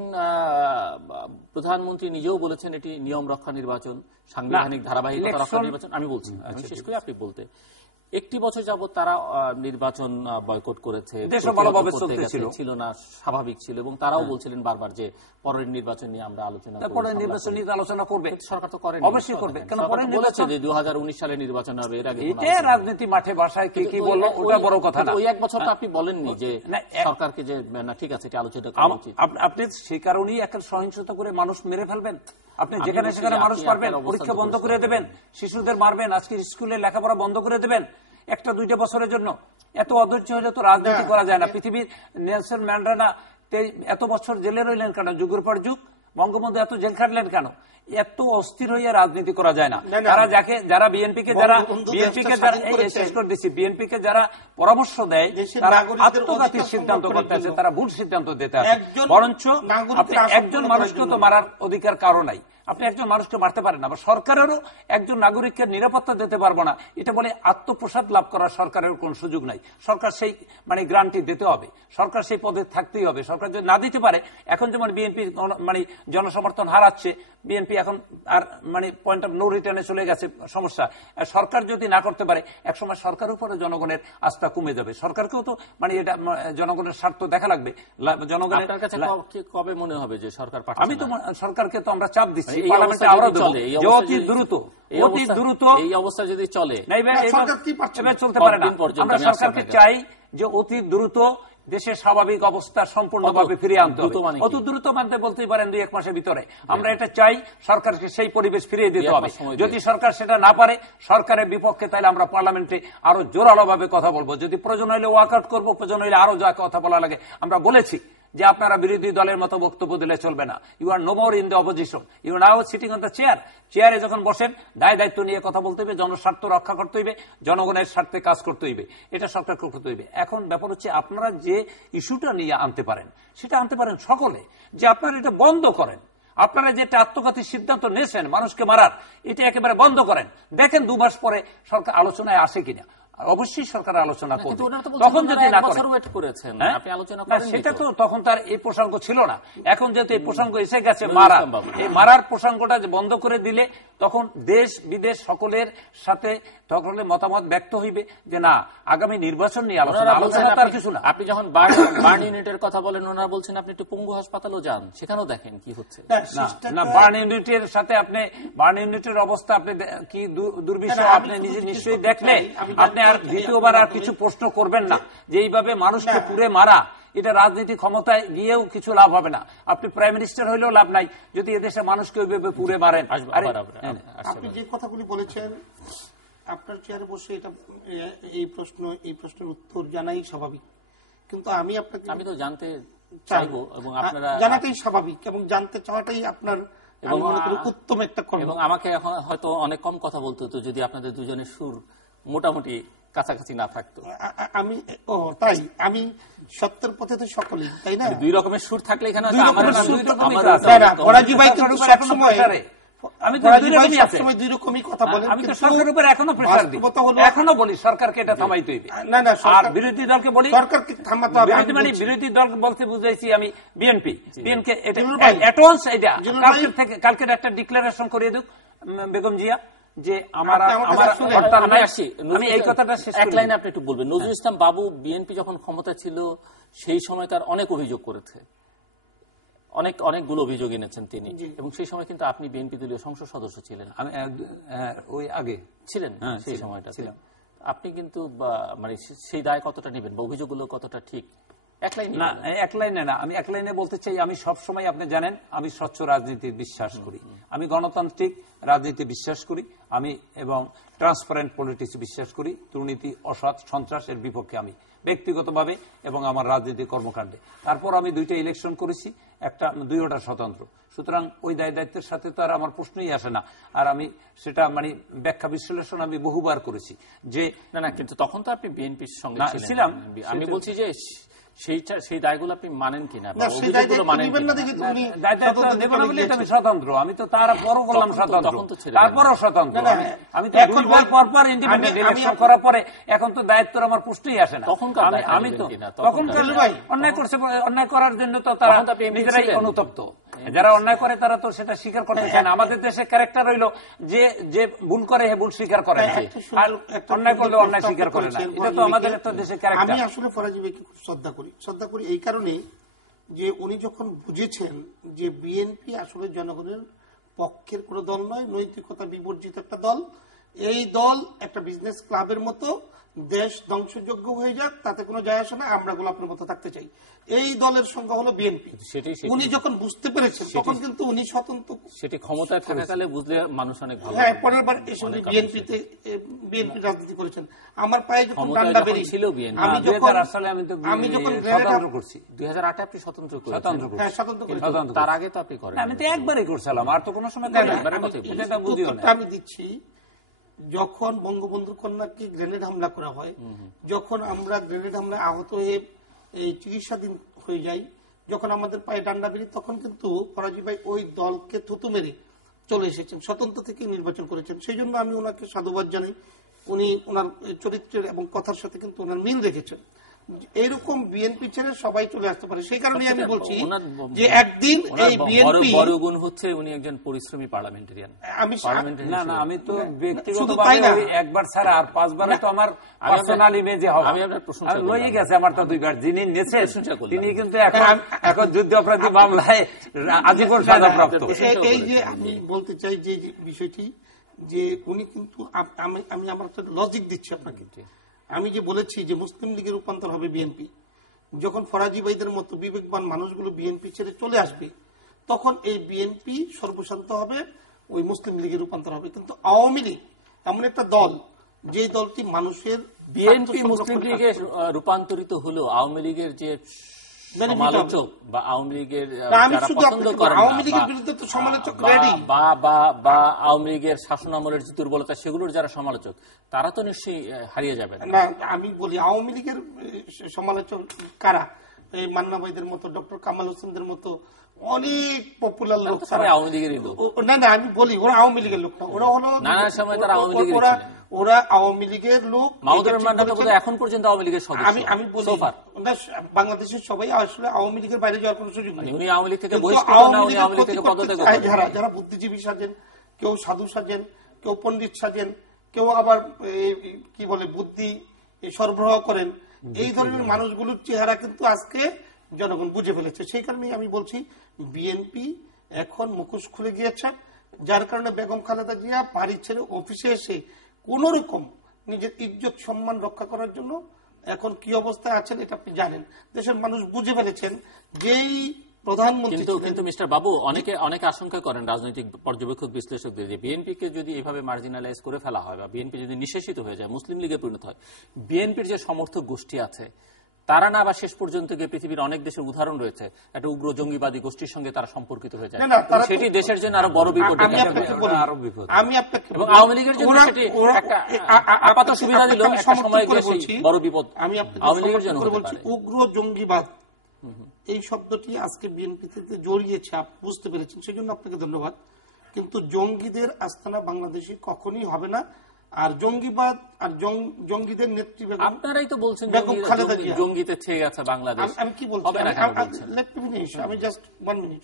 প্রধানমন্ত্রী নিজেও বলেছেন এটি নিয়ম রক্ষা নির্বাচন, সাংবিধানিক ধারাবাহিকতা রক্ষা নির্বাচন। আমি বলছি, আমি শেষ করি, আপনি বলতে। 1 বছর যাবত তারা নির্বাচন বয়কট করেছে, ছিল না, স্বাভাবিক ছিল, এবং তারাও বলছিলেন বারবার যে পরের নির্বাচন নিয়ে আমরা আলোচনা করব, পরের নির্বাচন নিয়ে আলোচনা করবে। সরকার তো করেন, অবশ্যই করবে, কেন পরের বলেছে যে 2019 সালে নির্বাচন হবে। এর আগে এটা রাজনীতি মাঠে বাসায় কে কি বললো ওটা বড় কথা না। ওই 1 বছর তো আপনি বলেননি যে সরকারকে যে না ঠিক আছে এটা আলোচনা করা উচিত। আপনি সেই কারণেই একটা সহিংসতা করে মানুষ মেরে ফেলবেন। আপনি যেখানে সেখানে মানুষ মারবেন, পরীক্ষা বন্ধ করে দেবেন, শিশুদের মারবেন, আজকে স্কুলে লেখাপড়া বন্ধ করে দেবেন 1-2 বছরের জন্য। এত অধৈর্য হলে তো রাজনীতি করা যায় না। পৃথিবীর নেলসন ম্যান্ডেলা এত বছর জেলে রইলেন কেন? যুগের পর যুগ। বঙ্গবন্ধু এত জেল খাটলেন কেন? এত অস্থির হইয়া রাজনীতি করা যায় না। যারা বিএনপিকে যারা পরামর্শ দেয় তারা আত্মঘাতী সিদ্ধান্ত করতেছে, তারা ভুল সিদ্ধান্ত দিতে আছে। বরঞ্চ একজন মানুষকে তো মারার অধিকার কারো নাই। আপনি একজন মানুষকে মারতে পারেন না, বা সরকারেরও একজন নাগরিককে নিরাপত্তা দিতে পারবো না, এটা বলে আত্মপ্রসাদ লাভ করার সরকারের কোন সুযোগ নাই। সরকার সেই গ্রান্টি দিতে হবে, সরকার সেই পদে থাকতেই হবে। সরকার যদি না দিতে পারে, এখন যেমন বিএনপি জনসমর্থন হারাচ্ছে, বিএনপি এখন আর পয়েন্ট অফ নো রিটার্নে চলে গেছে, সমস্যা। সরকার যদি না করতে পারে, একসময় সরকারের উপরে জনগণের আস্থা কমে যাবে। সরকারকেও তো এটা জনগণের স্বার্থ দেখা লাগবে। জনগণের কাছে কবে মনে হবে যে সরকার? আমি তো সরকারকে তো আমরা চাপ দিচ্ছি, পার্লামেন্টে আমরা অতি দ্রুত এই অবস্থা যদি চলে, চলতে পারে না। আমরা সরকারকে চাই যে অতি দ্রুত দেশের স্বাভাবিক অবস্থা সম্পূর্ণভাবে ফিরিয়ে আনতে হবে। অত দ্রুত মানতে বলতেই পারেন 2-1 মাসের ভিতরে। আমরা এটা চাই, সরকারকে সেই পরিবেশ ফিরিয়ে দিতে হবে। যদি সরকার সেটা না পারে, সরকারের বিপক্ষে, তাহলে আমরা পার্লামেন্টে আরো জোরালো ভাবে কথা বলবো। যদি প্রয়োজন হলে ওয়াকআউট করবো, প্রয়োজন হলে আরো যা কথা বলা লাগে আমরা বলেছি যে আপনারা বিরোধী দলের মতো বক্তব্য দিলে চলবে না। You are no more in the opposition, you are now sitting on the chair. চেয়ারে যখন বসেন, দায়িত্ব নিয়ে কথা বলতে হবে, জনস্বার্থ রক্ষা করতে হইবে, জনগণের স্বার্থে কাজ করতে হইবে, এটা সরকার করতে হইবে। এখন ব্যাপার হচ্ছে আপনারা যে ইস্যুটা নিয়ে আনতে পারেন, সেটা আনতে পারেন সকলে, যে আপনারা এটা বন্ধ করেন। আপনারা যেটা আত্মঘাতী সিদ্ধান্ত নিয়েছেন মানুষকে মারার, এটা একেবারে বন্ধ করেন। দেখেন 2 মাস পরে সরকার আলোচনায় আসে কিনা। অবশ্যই সরকার আলোচনা করবে। তখন যদি না করেছেন, সেটা তো তখন তার এই প্রসঙ্গ ছিল না। এখন যেহেতু এই প্রসঙ্গ এসে গেছে, এই মারার প্রসঙ্গটা মন্ধ করে দিলে তখন দেশ বিদেশ সকলের সাথে সকলের মতামত ব্যক্ত হইবে যে না, আগামী নির্বাচন নিয়ে আলোচনা তার কিছু না। আপনি যখন বার্ন ইউনিটের কথা বলেন, ওনারা বলছেন আপনি একটু পঙ্গু হাসপাতালও যান, সেখানেও দেখেন কি হচ্ছে। না, বার্ন ইউনিটের সাথে আপনি বার্ন ইউনিটের অবস্থা আপনি কি দুর্বিষহ, আপনি নিজে নিশ্চয়ই দেখলে আপনি আর দ্বিতীয়বার আর কিছু প্রশ্ন করবেন না যে এইভাবে মানুষকে পুড়ে মারা, এটা রাজনীতি ক্ষমতায় গিয়েও কিছু লাভ হবে না। আপনি প্রাইম মিনিস্টার হইলেও লাভ নাই যদি এদেশে মানুষকে ওইভাবে পুড়ে মারেন। আপনি যে কথাগুলি বলেছেন, আপনার চেয়ারে বসে এটা এই প্রশ্নের উত্তর জানাই স্বাভাবিক, কিন্তু আমি তো জানতে চাইবো, এবং আপনারা জানাটাই স্বাভাবিক, এবং জানতে চাওয়াটাই আপনার উত্তম একটা কর্ম। এবং আমাকে এখন হয়তো অনেক কম কথা বলতে হতো যদি আপনাদের দুজনের সুর মোটামুটি কাছাকাছি না থাকতো। আমি সত্যের পথে তো সকলেই, তাই না? 2 রকমের সুর থাকলে এখানে আমি তো সরকারের উপর এখনো প্রেসার দিই, এখনো বলি সরকারকে এটা থামাইতে হইবে। আর বিরোধী দলকে বলি সরকারকে থামাতে হবে। বিরোধী দল বলতে বুঝাইছি আমি বিএনপি এটা কালকের একটা ডিক্লারেশন করিয়ে দিক বেগম জিয়া যে আমার আমি এই কথাটা শেষ এক লাইনে আপনি একটু বলবেন। নজরুল ইসলাম বাবু বিএনপি যখন ক্ষমতা ছিল সেই সময় তার অনেক অভিযোগ করেছে, অনেকগুলো অভিযোগ এনেছেন তিনি, এবং সেই সময় কিন্তু আপনি বিএনপি দলীয় সংসদ সদস্য ছিলেন। আমি ওই আগে ছিলেন সেই সময়টা ছিলাম। আপনি কিন্তু মানে সেই দায় কতটা নেবেন বা অভিযোগগুলো কতটা ঠিক? এক লাইনে না, আমি এক লাইনে বলতে চাই, আমি সবসময়, আপনি জানেন, আমি স্বচ্ছ রাজনীতির বিশ্বাস করি, আমি গণতান্ত্রিক রাজনীতি বিশ্বাস করি, আমি এবং ট্রান্সপারেন্ট পলিটিক্স বিশ্বাস করি। দুর্নীতি, অসৎ, সন্ত্রাসের বিপক্ষে আমি ব্যক্তিগতভাবে এবং আমার রাজনৈতিক কর্মকাণ্ডে। তারপর আমি 2টা ইলেকশন করেছি, দুইটা স্বতন্ত্র। সুতরাং ওই দায়িত্বের সাথে তো আর আমার প্রশ্নই আসে না। আর আমি সেটা মানে ব্যাখ্যা বিশ্লেষণ আমি বহুবার করেছি যে না, কিন্তু তখন তো আপনি বিএনপির সঙ্গে ছিলেন। আমি বলছি যে সেই দায়গুলো আপনি মানেন কিনা, স্বতন্ত্র। আমি তো তার পরও বললাম স্বতন্ত্র, তারপরও স্বতন্ত্র। আমি তো 2 বার পর ইন্ডিপেন্ডেন্ট ইলেকশন করার পরে এখন তো দায়িত্বের আমার প্রশ্নই আসে না। আমি তো তখন অন্যায় করছে, অন্যায় করার জন্য তো তারা নিজেরাই অনুতপ্ত। যারা অন্যায় করে তারা তো সেটা স্বীকার করতে চায় না। আমাদের দেশে ক্যারেক্টার হইলো যে ভুল করে হে ভুল স্বীকার করে না, আর অন্যায় করলে অন্যায় স্বীকার করে না। এটা তো আমাদের একটা দেশের ক্যারেক্টার। আমি আসলে ফরাজি ভাইকে খুব শ্রদ্ধা করি এই কারণে যে উনি যখন বুঝেছেন যে বিএনপি আসলে জনগণের পক্ষের কোনো দল নয়, নৈতিকতা বিবর্জিত একটা দল। এই দল একটা বিজনেস ক্লাবের মতো, দেশ ধ্বংসযোগ্য হয়ে যাক তাতে কোনো যায় আসে না, আমরা গোলাপের মতো থাকতে চাই। এই দলের সংখ্যা হলো বিএনপি। উনি যখন বুঝতে পেরেছেন তখন কিন্তু উনি স্বতন্ত্র, সেটি ক্ষমতায় থাকাকালে বুঝলে মানুষ অনেক ভালো। হ্যাঁ, পরের বার এসে উনি বিএনপি রাজনীতি করেছেন। আমার পায়ে যখন ডান্ডা বেরিয়েছিল, আমি যখন 2008 আপনি স্বতন্ত্র করেছেন, তার আগে তো আপনি করেন। আমি তো একবারই করছিলাম, আর তো কোনো সময় আমি দিচ্ছি। যখন বঙ্গবন্ধু কন্যাকে গ্রেনেড হামলা করা হয়, যখন আমরা গ্রেনেড হামলায় আহত হয়ে এই চিকিৎসাধীন হয়ে যাই, যখন আমাদের পায়ে ডান্ডা বেরি, তখন কিন্তু ফরাজি ভাই ওই দলকে থুতু মেরে চলে এসেছেন, স্বতন্ত্র থেকে নির্বাচন করেছেন। সেই জন্য আমি ওনাকে সাধুবাদ জানাই। উনি ওনার চরিত্রের এবং কথার সাথে কিন্তু ওনার মিল রেখেছেন। এইরকম বিএনপি ছেড়ে সবাই চলে আসতে পারে। সেই কারণে আমি বলছি যে একদিন এই বিএনপি বড় গুণ হচ্ছে উনি একজন পরিশ্রমী পার্লামেন্টারিয়ান। আমি তো ব্যক্তিগতভাবে একবার ছাড়া আর 5 বার তো আমার পার্সোনাল ইমেজে হবে। আমি আপনার প্রশংসা করি, লয়ে গেছে আমার তো 2 বার। যিনি নেছেন তিনি কিন্তু এখন যুদ্ধ অপরাধী মামলায় আজীবন সাজাপ্রাপ্ত। এই যে আমি বলতে চাই যে বিষয়টি, যে উনি কিন্তু আমি আমার একটা লজিক দিচ্ছি আপনাকে। আমি যে বলেছি যে মুসলিম লীগের রূপান্তর হবে বিএনপি, যখন ফরাজি ভাইদের মতো বিবেকবান মানুষগুলো বিএনপি ছেড়ে চলে আসবে, তখন এই বিএনপি সর্বশান্ত হবে, ওই মুসলিম লীগের রূপান্তর হবে। কিন্তু আওয়ামী লীগ এমন একটা দল, যে দলটি মানুষের বিএনপি মুসলিম লীগে রূপান্তরিত হলো, আওয়ামী লীগের যে সমালোচক বা আওয়ামী লীগের পছন্দ করেন আওয়ামী লীগের বিরুদ্ধে তো সমালোচক রেডি, বা আওয়ামী লীগের শাসন আমলের যে দুর্বলতা সেগুলোর যারা সমালোচক, তারা তো নিশ্চয়ই হারিয়ে যাবে না। আমি বলি আওয়ামী লীগের সমালোচক কারা? এই মান্না ভাইদের মতো, ডক্টর কামাল হোসেনদের মতো অনেক পপুলার লোক। আওয়ামী লীগের লোক না, আমি বলি ওরা আওয়ামী লীগের লোক না, ওরা হলো নানা সময় তারা আওয়ামী লীগের ওরা আওয়ামী লীগের লোক। এখন পর্যন্ত আওয়ামী লীগের সদস্য। আমি বলি বাংলাদেশের সবাই আসলে আওয়ামী লীগের বাইরে যাওয়ার কোন সুযোগ নেই। উনি আওয়ামী লীগ থেকে যারা বুদ্ধিজীবী সাজেন, কেউ সাধু সাজেন, কেউ পণ্ডিত সাজেন, কেউ আবার কি বলে বুদ্ধি সরবরাহ করেন, এই ধরনের মানুষগুলোর চেহারা কিন্তু আজকে জনগণ বুঝে ফেলেছে। সেই কারণে আমি বলছি বিএনপি এখন মুখোশ খুলে গিয়েছে, যার কারণে বেগম খালেদা জিয়া বাড়ি ছেড়ে অফিসে এসে কোন রকম নিজের ইজ্জত সম্মান রক্ষা করার জন্য এখন কি অবস্থায় আছেন এটা আপনি জানেন। দেশের মানুষ বুঝে ফেলেছেন যেই প্রধানমন্ত্রী। কিন্তু মিস্টার বাবু, অনেকে আশঙ্কা করেন রাজনৈতিক পর্যবেক্ষক বিশ্লেষকদের, যে বিএনপিকে যদি এইভাবে মার্জিনালাইজ করে ফেলা হয় বা বিএনপি যদি নিঃশেষিত হয়ে যায়, মুসলিম লীগে পরিণত হয়, বিএনপির যে সমর্থক গোষ্ঠী আছে তারা না বা শেষ পর্যন্ত গিয়ে পৃথিবীর অনেক দেশের উদাহরণ রয়েছে একটা উগ্র জঙ্গিবাদী গোষ্ঠীর সঙ্গে তারা সম্পর্কিত হয়ে যায়, সেটি দেশের জন্য আরো বড় বিপদ। আমি আপনাকে এবং আওয়ামী লীগের জন্য সেটি একটা আপাত সুবিধা দিল, একটা সময় গিয়ে সেই বড় বিপদ আওয়ামী লীগের জন্য বলছি। উগ্র জঙ্গিবাদ এই শব্দটি আজকে বিএনপিতে জড়িয়েছে, আপনি বুঝতে পেরেছেন, সেই জন্য আপনাকে ধন্যবাদ। কিন্তু জঙ্গিদের আস্তানা বাংলাদেশে কখনই হবে না। আর জঙ্গিবাদ আর জঙ্গিদের নেত্রী আপনারাই তো বলছেন বেগম খালেদা জিয়া জঙ্গিতে ছেয়ে গেছে বাংলাদেশ। আমি কি বলছি, আমি জাস্ট 1 মিনিট।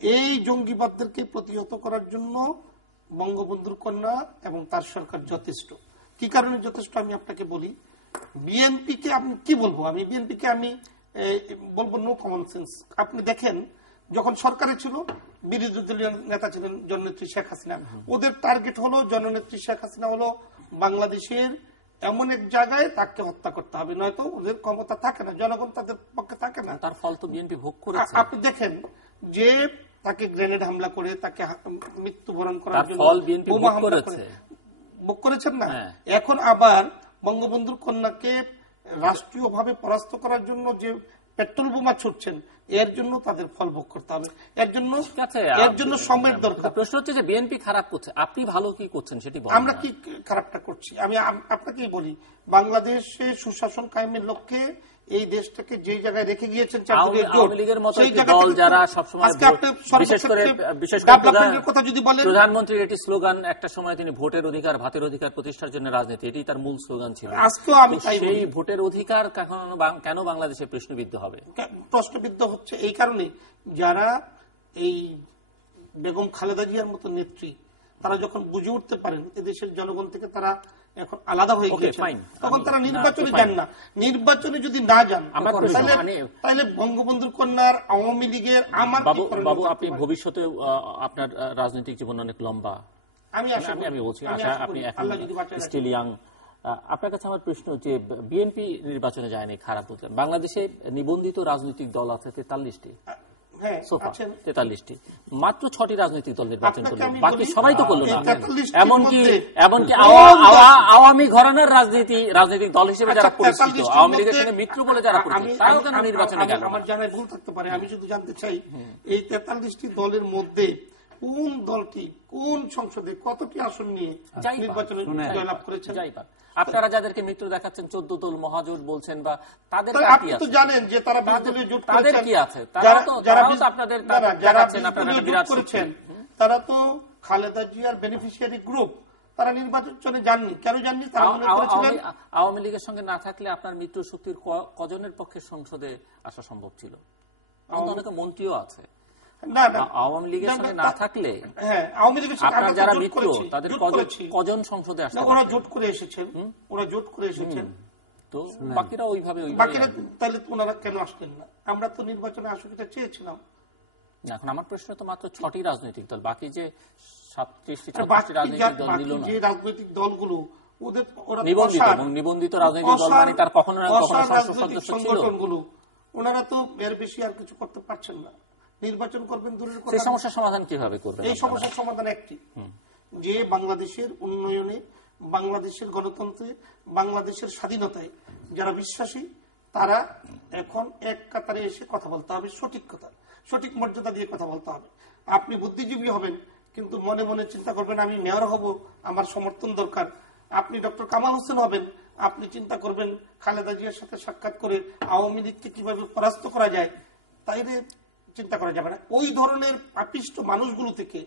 এই জঙ্গিবাদদেরকে প্রতিহত করার জন্য বঙ্গবন্ধুর কন্যা এবং তার সরকার যথেষ্ট। কি কারণে যথেষ্ট আমি আপনাকে বলি। বিএনপিকে আমি কি বলবো, আমি বিএনপিকে আমি বলবো নো কমন সেন্স। আপনি দেখেন যখন সরকারে ছিল বিরোধী দলীয় নেতা ছিলেন জননেত্রী শেখ হাসিনা, ওদের টার্গেট হলো জননেত্রী শেখ হাসিনা হলো বাংলাদেশের এমন এক জায়গায় তাকে হত্যা করতে হবে, নয়তো ওদের ক্ষমতা থাকে না, জনগণ তাদের পক্ষে থাকে না। তার ফল তো বিএনপি ভোগ করেছে। আপনি দেখেন যে তাকে গ্রেনেড হামলা করে তাকে মৃত্যুবরণ করার জন্য বোমা হামলা করে ভোগ করেছেন না। এখন আবার বঙ্গবন্ধুর কন্যাকে রাষ্ট্রীয়ভাবে পরাস্ত করার জন্য যে পেট্রোল বোমা ছুটছেন, এর জন্য তাদের ফল ভোগ করতে হবে, এর জন্য সময়ের দরকার। প্রশ্ন হচ্ছে যে বিএনপি খারাপ করছে, আপনি ভালো কি করছেন সেটি বলেন। আমরা কি খারাপটা করছি? আমি আপনাকেই বলি, বাংলাদেশে সুশাসন কায়েমের লক্ষ্যে এই দেশটাকে যে জায়গায় রেখে গিয়েছেন আওয়ামী লীগের মতো দল যারা সবসময় কথা যদি বলেন, প্রধানমন্ত্রীর একটি স্লোগান একটা সময় তিনি ভোটের অধিকার ভাতের অধিকার প্রতিষ্ঠার জন্য রাজনীতি, এটি তার মূল স্লোগান ছিল। আজকেও আমি সেই ভোটের অধিকার কেন বাংলাদেশে প্রশ্নবিদ্ধ হবে? প্রশ্নবিদ্ধ হচ্ছে এই কারণে, যারা এই বেগম খালেদা জিয়ার মতো নেত্রী, তারা যখন বুঝে উঠতে পারেন এদেশের জনগণ থেকে তারা এখন আলাদা হয়ে গেছে, তখন তারা নির্বাচনে যান না। নির্বাচনে যদি না যান তাহলে বঙ্গবন্ধুর কন্যার আওয়ামী লীগের আমার বাবু, আপনি ভবিষ্যতে আপনার রাজনৈতিক জীবন অনেক লম্বা, আমি বলছি আপনি এখন স্টিল ইয়াং। আপনার কাছে আমার প্রশ্ন যে বিএনপি নির্বাচনে যায়নি, খারাপ বলছেন। বাংলাদেশে নিবন্ধিত রাজনৈতিক দল আছে 43টি, 43টি, মাত্র 6টি রাজনৈতিক দল নির্বাচন করলো, বাকি সবাই তো করলো না। এমনকি আওয়ামী ঘরানার রাজনৈতিক দল হিসেবে যারা পরিচিত, আওয়ামী লীগের সঙ্গে মিত্র বলে যারা পরিচিত, তারাও কেন নির্বাচনে গেল? আমার জানায় ভুল থাকতে পারে, আমি শুধু জানতে চাই এই 43টি দলের মধ্যে কোন দলটি কোন সংসদে কতটি আসন নিয়ে নির্বাচনে জয়লাভ করেছেন? আপনারা যাদেরকে মিত্র দেখাচ্ছেন 14 দল মহাজোট বলছেন, বা তাদের আপনি তো জানেন যে তারা বিরোধী জোট তাদের কি আছে, তারা তো খালেদা জিয়ার বেনিফিশিয়ারি গ্রুপ, তারা নির্বাচনে যাননি। কেন যাননি? তারা মনে করেছিলেন আওয়ামী লীগের সঙ্গে না থাকলে আপনার মিত্র শক্তির কজনের পক্ষে সংসদে আসা সম্ভব ছিল? অনেকে মন্ত্রীও আছে। আওয়ামী লীগের সঙ্গে না থাকলে আপনার যারা মিত্র তাদের কজন সংসদে আসে? ওরা জোট করে এসেছেন, তো বাকিরা ওইভাবে। তাহলে ওনারা কেন আসলেন না? আমরা তো নির্বাচনে আসুকিটা চেয়েছিলাম। এখন আমার প্রশ্ন তো মাত্র 6টি রাজনৈতিক দল, বাকি যে 37টি রাজনৈতিক দল নিল না, যে রাজনৈতিক দলগুলো ওদের নিবন্ধিত রাজনৈতিক দল মানে তার কখনো সংগঠনগুলো, ওনারা তো এর বেশি আর কিছু করতে পারছেন না। নির্বাচন করবেন দূরের কথা, এই সমস্যার সমাধান কিভাবে করবেন? এই সমস্যার সমাধান একটি, যে বাংলাদেশের উন্নয়নে, বাংলাদেশের গণতন্ত্রে, বাংলাদেশের স্বাধীনতায় যারা বিশ্বাসী, তারা এখন এক কাতারে এসে কথা বলতে হবে, সঠিক কথা, সঠিক মর্যাদা দিয়ে কথা বলতে হবে। আপনি বুদ্ধিজীবী হবেন, কিন্তু মনে মনে চিন্তা করবেন আমি মেয়র হব, আমার সমর্থন দরকার। আপনি ডক্টর কামাল হোসেন হবেন, আপনি চিন্তা করবেন খালেদা জিয়ার সাথে সাক্ষাৎ করে আওয়ামী লীগকে কিভাবে পরাস্ত করা যায়, তাইলে চিন্তা করা যাবে না। ওই ধরনের পাপিষ্ট মানুষগুলো থেকে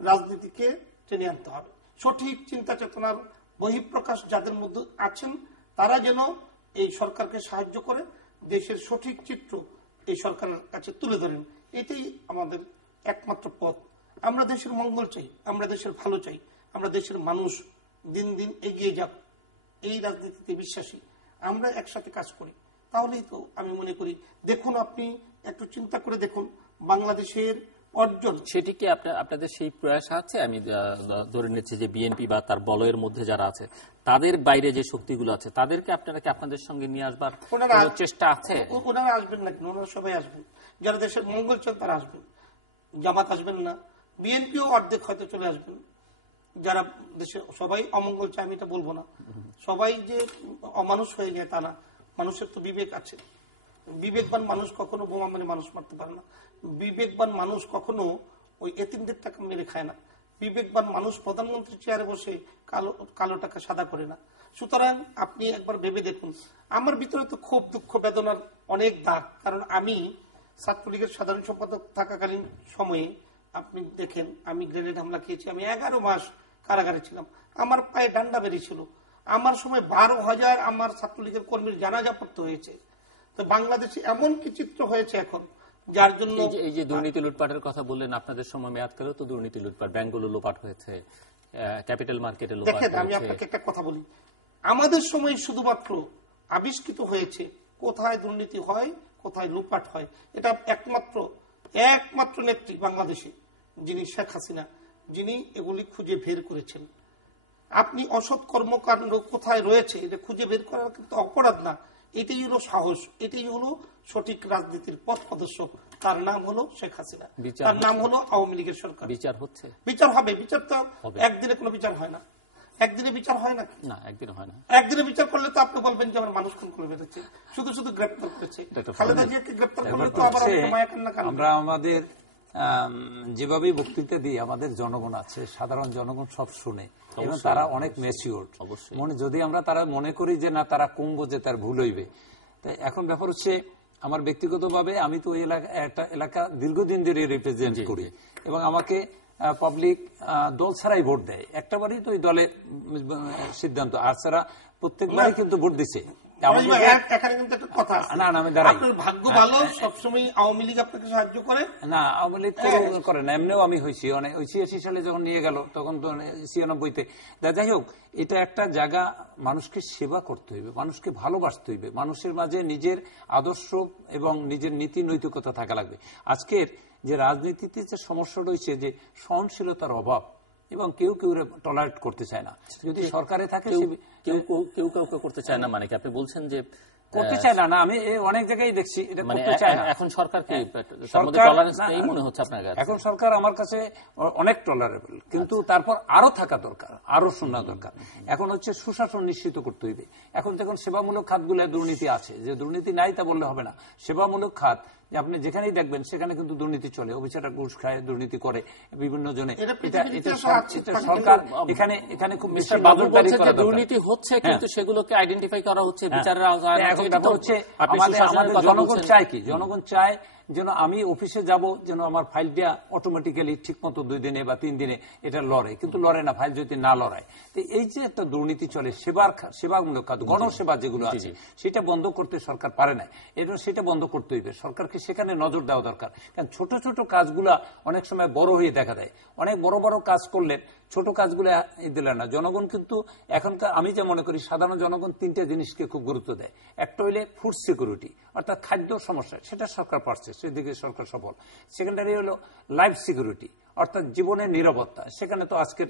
রাজনীতিকে টেনে আনতে হবে। সঠিক চিন্তা চেতনার বহিঃপ্রকাশ যাদের মধ্যে আছেন, তারা যেন এই সরকারকে সাহায্য করে দেশের সঠিক চিত্র এই সরকারের কাছে তুলে ধরেন। এটাই আমাদের একমাত্র পথ। আমরা দেশের মঙ্গল চাই, আমরা দেশের ভালো চাই, আমরা দেশের মানুষ দিন দিন এগিয়ে যাক, এই রাজনীতিতে বিশ্বাসী। আমরা একসাথে কাজ করি, তাহলেই তো আমি মনে করি। দেখুন, আপনি একটু চিন্তা করে দেখুন বাংলাদেশের অর্জন, সেটি কি আপনাদের সেই প্রয়াস আছে? আমি ধরে নিচ্ছি যে বিএনপি বা তার বলয়ের মধ্যে যারা আছে, তাদের বাইরে যে শক্তিগুলো আছে, তাদেরকে আপনারা কি আপনাদের সঙ্গে নিয়ে আসবার চেষ্টা আছে? ওনারা আসবেন না কেন? ওনারা সবাই আসবেন, যারা দেশের মঙ্গল চান তারা আসবেন। জামাত আসবেন না, বিএনপিও অর্ধেক হয়তো চলে আসবেন। যারা দেশে সবাই অমঙ্গল চায় আমি এটা বলবো না, সবাই যে অমানুষ হয়ে যায় তা না। মানুষের তো বিবেক আছে। বিবেকবান মানুষ কখনো বোমা মেরে মানুষ মারতে পারে না। বিবেকবান মানুষ কখনো ওই এতিমদের টাকা মেরে খায় না। বিবেকবান মানুষ প্রধানমন্ত্রী চেয়ারে বসে কালো টাকা সাদা করে না। সুতরাং আপনি একবার ভেবে দেখুন, আমার ভিতরে তো খুব দুঃখ বেদনার অনেক দাগ। কারণ আমি ছাত্রলীগের সাধারণ সম্পাদক থাকাকালীন সময়ে আপনি দেখেন আমি গ্রেনেড হামলা খেয়েছি, আমি 11 মাস কারাগারে ছিলাম, আমার পায়ে ডান্ডা বেরিয়েছিল, আমার সময় 12,000 আমার ছাত্রলীগের কর্মীর জানাজা পড়তে হয়েছে। তো বাংলাদেশে এমন কি চিত্র হয়েছে এখন, যার জন্য এই যে দুর্নীতি লুটপাটের কথা বললেন, আপনাদের সময় মেয়াদকালেও তো দুর্নীতি লুটপাট, ব্যাংকগুলো লোপাট হয়েছে, ক্যাপিটাল মার্কেটে লোপাট হয়েছে। দেখেন, আমি আপনাকে একটা কথা বলি, আমাদের সময় শুধুমাত্র আবিষ্কৃত হয়েছে কোথায় দুর্নীতি হয়, কোথায় লুটপাট হয়। এটা একমাত্র নেত্রী বাংলাদেশে, যিনি শেখ হাসিনা, যিনি এগুলি খুঁজে বের করেছেন। আপনি অসৎ কর্মকাণ্ড কোথায় রয়েছে এটা খুঁজে বের করার কিন্তু অপরাধ না, এটাই হলো সাহস, এটাই হলো সঠিক রাজনীতির পথ প্রদর্শক। তার নাম হলো শেখ হাসিনা, তার নাম হলো আওয়ামী লীগের সরকার। বিচার হচ্ছে, বিচার হবে, বিচার তো একদিনে কোনো বিচার হয় না, একদিনে বিচার হয় না, একদিনে হয় না। একদিনে বিচার করলে তো আপনি বলবেন যে আমার মানুষ খুন করে বেরোচ্ছে, শুধু গ্রেপ্তার করেছে। খালেদা জিয়াকে গ্রেপ্তার করলে তো আবার মায়া কান্না কান্না। আমরা আমাদের যেভাবে বক্তৃতা দিই, আমাদের জনগণ আছে, সাধারণ জনগণ সব শুনে এবং তারা অনেক ম্যাচিওর। মনে যদি আমরা তারা মনে করি যে না তারা কম বোঝে, তার ভুল হইবে। তাই এখন ব্যাপার হচ্ছে, আমার ব্যক্তিগতভাবে আমি তো এই একটা এলাকা দীর্ঘদিন ধরে রিপ্রেজেন্ট করি এবং আমাকে পাবলিক দল ছাড়াই ভোট দেয়। একটাবারই তো ওই দলের সিদ্ধান্ত, আর ছাড়া প্রত্যেকবারই কিন্তু ভোট দিছে। এখানে কিন্তু একটা কথা আছে, আপনার ভাগ্য ভালো, সবসময় আওয়ামী লীগ আপনাকে সাহায্য করে না। আওয়ামী লীগ করে না, এমনিও আমি হয়েছি অনেক। 86 সালে যখন নিয়ে গেল তখন তো 96-তে। যাই হোক, এটা একটা জায়গা, মানুষকে সেবা করতে হইবে, মানুষকে ভালোবাসতে হইবে, মানুষের মাঝে নিজের আদর্শ এবং নিজের নীতি নৈতিকতা থাকা লাগবে। আজকের যে রাজনীতিতে যে সমস্যা রয়েছে, যে সহনশীলতার অভাব, এবং কেউ কেউ টলারেট করতে চায় না। যদি সরকারে থাকে কেউ কাউকে করতে চায় না, মানে কি আপনি বলছেন যে করতে চায় না? না, আমি অনেক জায়গায় দেখছি এটা করতে চায় না। এখন সরকার কি টলারেন্স নেই মনে হচ্ছে আপনার কাছে? এখন সরকার আমার কাছে অনেক টলারেবল, কিন্তু তারপর আরো থাকা দরকার, আরো শোনা দরকার। এখন হচ্ছে সুশাসন নিশ্চিত করতে হইবে। এখন দেখুন সেবামূলক খাতগুলো দুর্নীতি আছে, যে দুর্নীতি নাই তা বললে হবে না। সেবামূলক খাত আপনি যেখানেই দেখবেন সেখানে কিন্তু দুর্নীতি চলে, অফিসাররা ঘুষ খায়, দুর্নীতি করে বিভিন্ন জনে। সরকার এখানে খুব বেশি দুর্নীতি হচ্ছে, কিন্তু সেগুলোকে আইডেন্টিফাই করা হচ্ছে, বিচারের এখন ব্যাপার হচ্ছে আমাদের জনগণ চায় কি? জনগণ চায় যেন আমি অফিসে যাব, যেন আমার ফাইলটা অটোমেটিক্যালি ঠিক মতো 2 দিনে বা 3 দিনে এটা লড়ে, কিন্তু লড়ে না ফাইল যদি না লড়ায়। তো এই যে একটা দুর্নীতি চলে, সেবামূলক কাজ, গণসেবা যেগুলো আছে, সেটা বন্ধ করতে সরকার পারে না। এজন্য সেটা বন্ধ করতে হইবে, সরকারকে সেখানে নজর দেওয়া দরকার। কারণ ছোট ছোট কাজগুলা অনেক সময় বড় হয়ে দেখা দেয়। অনেক বড় বড় কাজ করলে ছোট কাজগুলো দিলে না। জনগণ কিন্তু এখনকার, আমি যে মনে করি, সাধারণ জনগণ 3টে জিনিসকে খুব গুরুত্ব দেয়। একটা হইলে ফুড সিকিউরিটি, অর্থাৎ খাদ্য সমস্যা, সেটা সরকার পারছে, সেদিকে সরকার সফল। সেকেন্ডারি হলো লাইফ সিকিউরিটি, অর্থাৎ জীবনের নিরাপত্তা। সেখানে তো আজকের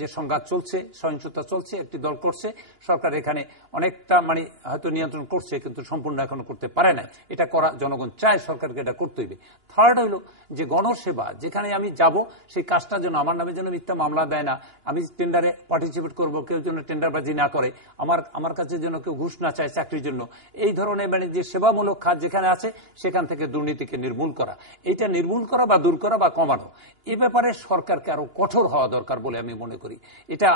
যে সংঘাত চলছে, সহিংসতা চলছে, একটি দল করছে, সরকার এখানে অনেকটা হয়তো নিয়ন্ত্রণ করছে, কিন্তু সম্পূর্ণ এখনো করতে পারে না। এটা করা জনগণ চায়, সরকারকে এটা করতে হইবে। থার্ড হইলো যে গণসেবা, যেখানে আমি যাব সেই কাজটা যেন আমার নামে যেন মিথ্যা মামলা দেয় না, আমি টেন্ডারে পার্টিসিপেট করব, কেউ যেন টেন্ডারবাজি না করে, আমার কাছে যেন কেউ ঘুষ না চায় চাকরির জন্য। এই ধরনের যে সেবামূলক খাত যেখানে আছে, সেখান থেকে দুর্নীতিকে নির্মূল করা, এটা নির্মূল করা বা দূর করা বা কমানো, এ ব্যাপারে সরকারকে আরো কঠোর হওয়া দরকার বলে আমি মনে করি। এটা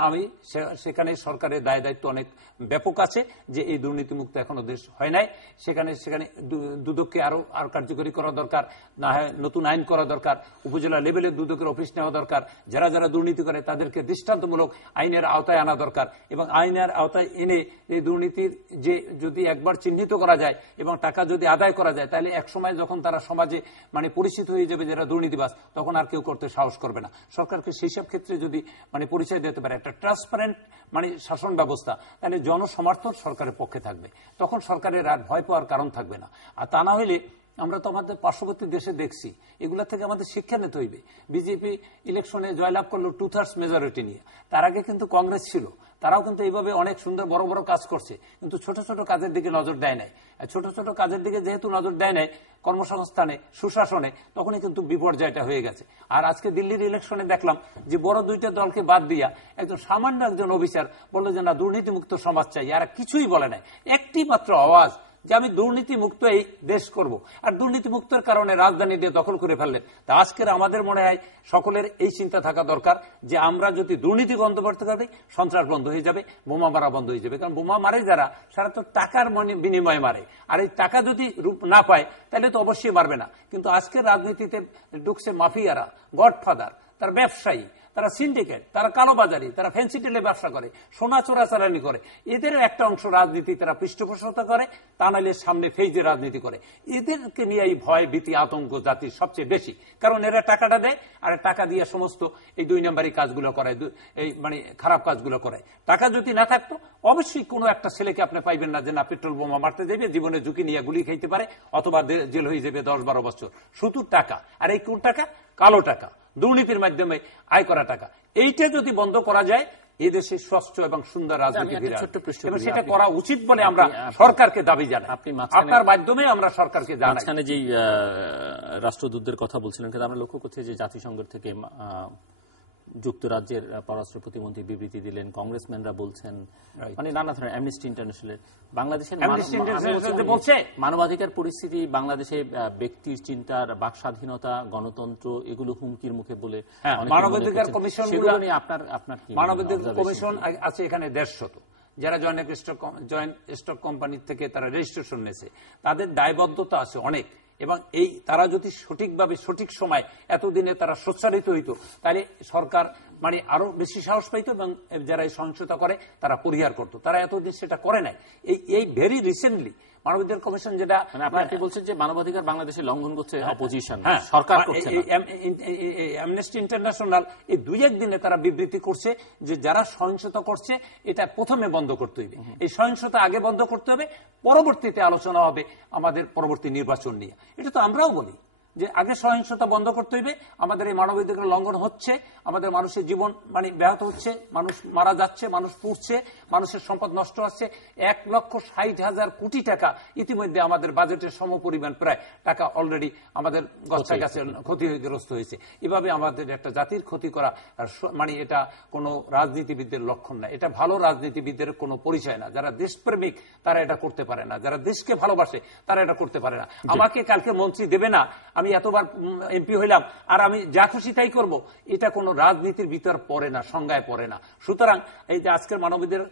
সেখানে সরকারের দায় দায়িত্ব অনেক ব্যাপক আছে, যে এই দুর্নীতিমুক্ত এখনো দেশ হয় নাই। সেখানে দুদককে আরো কার্যকরী করা দরকার, না হয় নতুন আইন করা দরকার, উপজেলা লেভেলে দুদকের অফিস নেওয়া দরকার, যারা যারা দুর্নীতি করে তাদেরকে দৃষ্টান্তমূলক আইনের আওতায় আনা দরকার, এবং আইনের আওতায় এনে এই দুর্নীতির যে যদি একবার চিহ্নিত করা যায় এবং টাকা যদি আদায় করা যায়, তাহলে একসময় যখন তারা সমাজে পরিচিত হয়ে যাবে যারা দুর্নীতিবাজ, তখন আর কেউ করতে সাহস করবে না। সরকারকে সেই সব ক্ষেত্রে যদি পরিচয় দিতে পারে একটা ট্রান্সপারেন্ট শাসন ব্যবস্থা, তাহলে জনসমর্থন সরকারের পক্ষে থাকবে, তখন সরকারের আর ভয় পাওয়ার কারণ থাকবে না। আর তা না হইলে আমরা তো আমাদের পার্শ্ববর্তী দেশে দেখছি, এগুলা থেকে আমাদের শিক্ষা নিতে হইবে। বিজেপি ইলেকশনে জয়লাভ করলো 2/3 মেজরিটি নিয়ে, তার আগে কিন্তু কংগ্রেস ছিল, তারাও কিন্তু এইভাবে অনেক সুন্দর বড় বড় কাজ করছে, কিন্তু ছোট ছোট কাজের দিকে নজর দেয় নাই। ছোট ছোট কাজের দিকে যেহেতু নজর দেয় নাই, কর্মসংস্থানে, সুশাসনে, তখনই কিন্তু বিপর্যয়টা হয়ে গেছে। আর আজকে দিল্লির ইলেকশনে দেখলাম যে বড় 2টা দলকে বাদ দিয়া সামান্য একজন অফিসার বললো যে না, দুর্নীতিমুক্ত সমাজ চাই। আর কিছুই বলে নাই, একটি মাত্র আওয়াজ যে আমি দুর্নীতি মুক্ত এই দেশ করব। আর দুর্নীতি মুক্তের কারণে রাজধানী দিয়ে দখল করে ফেললেন। তা আজকের আমাদের মনে হয় সকলের এই চিন্তা থাকা দরকার যে আমরা যদি দুর্নীতি বন্ধ করতে পারি, সন্ত্রাস বন্ধ হয়ে যাবে, বোমা মারা বন্ধ হয়ে যাবে। কারণ বোমা মারে যারা, সারা তো টাকার বিনিময়ে মারে, আর এই টাকা যদি রূপ না পায় তাহলে তো অবশ্যই মারবে না। কিন্তু আজকের রাজনীতিতে ঢুকছে মাফিয়ারা, গডফাদার, তার ব্যবসায়ী, তারা সিন্ডিকেট, তারা কালোবাজারি, তারা ফ্যান্সি টেলে ব্যবসা করে, সোনা চোরাচালানি করে। এদেরও একটা অংশ রাজনীতি তারা পৃষ্ঠপোষকতা করে, তা নাহলে সামনে ফেজে রাজনীতি করে। এদেরকে নিয়ে এই ভয় ভীতি আতঙ্ক জাতির সবচেয়ে বেশি, কারণ এরা টাকাটা দেয় আর টাকা দিয়ে সমস্ত এই 2 নম্বরী কাজগুলো করে, এই মানে খারাপ কাজগুলো করে। টাকা যদি না থাকতো অবশ্যই কোনো একটা ছেলেকে আপনি পাইবেন না যে না পেট্রোল বোমা মারতে যাবে, জীবনে ঝুঁকি নিয়ে গুলি খাইতে পারে, অথবা জেল হয়ে যাবে 10-12 বছর। শুধু টাকা, আর এই কোন টাকা? কালো টাকা, দুর্নীতির মাধ্যমে আয় করা টাকা। এইটা যদি বন্ধ করা যায় এদেশে স্বচ্ছ এবং সুন্দর রাজনীতি ফিরে আসবে, এবং সেটা করা উচিত বলে আমরা সরকারকে দাবি জানাই। আপনার মাধ্যমে আমরা সরকারকে জানাই। মাঝখানে যেই রাষ্ট্রদূতদের কথা বলছিলেন, কিন্তু আমরা লক্ষ্য করছি যে জাতিসংঘের থেকে যুক্তরাজ্যের পররাষ্ট্র প্রতিমন্ত্রী বিবৃতি দিলেন, কংগ্রেসম্যানরা বলছেন, মানে নানা ধরনের অ্যামনেস্টি ইন্টারন্যাশনাল বাংলাদেশের মানবাধিকার পরিস্থিতি, বাংলাদেশে ব্যক্তির চিন্তার বাক স্বাধীনতা, গণতন্ত্র এগুলো হুমকির মুখে বলে মানবাধিকার কমিশন আপনার কি? মানবাধিকার কমিশন আছে এখানে 150, যারা জয়েন্ট স্টক কোম্পানি থেকে তারা রেজিস্ট্রেশন নিয়েছে, তাদের দায়বদ্ধতা আছে অনেক। এবং এই তারা যদি সঠিকভাবে সঠিক সময় এতদিনে তারা সোচ্চারিত হইতো, তাহলে সরকার মানে আরো বেশি সাহস পাইত এবং যারা এই সহিংসতা করে তারা পরিহার করতো। তারা এতদিন সেটা করে নাই। এই ভেরি রিসেন্টলি মানবাধিকার কমিশন যেটা আপনি বলছেন যে মানবাধিকার বাংলাদেশে লঙ্ঘন করছে অপোজিশন, সরকার করছে না। অ্যামনেস্টি ইন্টারন্যাশনাল এই 2-1 দিনে তারা বিবৃতি করছে যে যারা সহিংসতা করছে এটা প্রথমে বন্ধ করতে হবে, এই সহিংসতা আগে বন্ধ করতে হবে, পরবর্তীতে আলোচনা হবে আমাদের পরবর্তী নির্বাচন নিয়ে। এটা তো আমরাও বলি যে আগে সহিংসতা বন্ধ করতে হইবে। আমাদের এই মানবাধিকার লঙ্ঘন হচ্ছে, আমাদের মানুষের জীবন মানে ব্যাহত হচ্ছে, মানুষ মারা যাচ্ছে, মানুষ পুড়ছে, মানুষের সম্পদ নষ্ট হচ্ছে। 1,60,000 কোটি টাকা ইতিমধ্যে আমাদের বাজেটের সমপরিমাণ প্রায় টাকা অলরেডি আমাদের গচ্ছা গাছে ক্ষতিগ্রস্ত হয়েছে। এভাবে আমাদের একটা জাতির ক্ষতি করা মানে এটা কোনো রাজনীতিবিদদের লক্ষণ না, এটা ভালো রাজনীতিবিদদের কোনো পরিচয় না। যারা দেশপ্রেমিক তারা এটা করতে পারে না, যারা দেশকে ভালোবাসে তারা এটা করতে পারে না। আমাকে কালকে মন্ত্রী দেবে না, আমি এতবার এমপি হইলাম আর আমি যা খুশি তাই করব, এটা কোন রাজনীতির ভিতর পড়ে না, সংজ্ঞায় পড়ে না। সুতরাং এই যে আজকের মানবাধিকার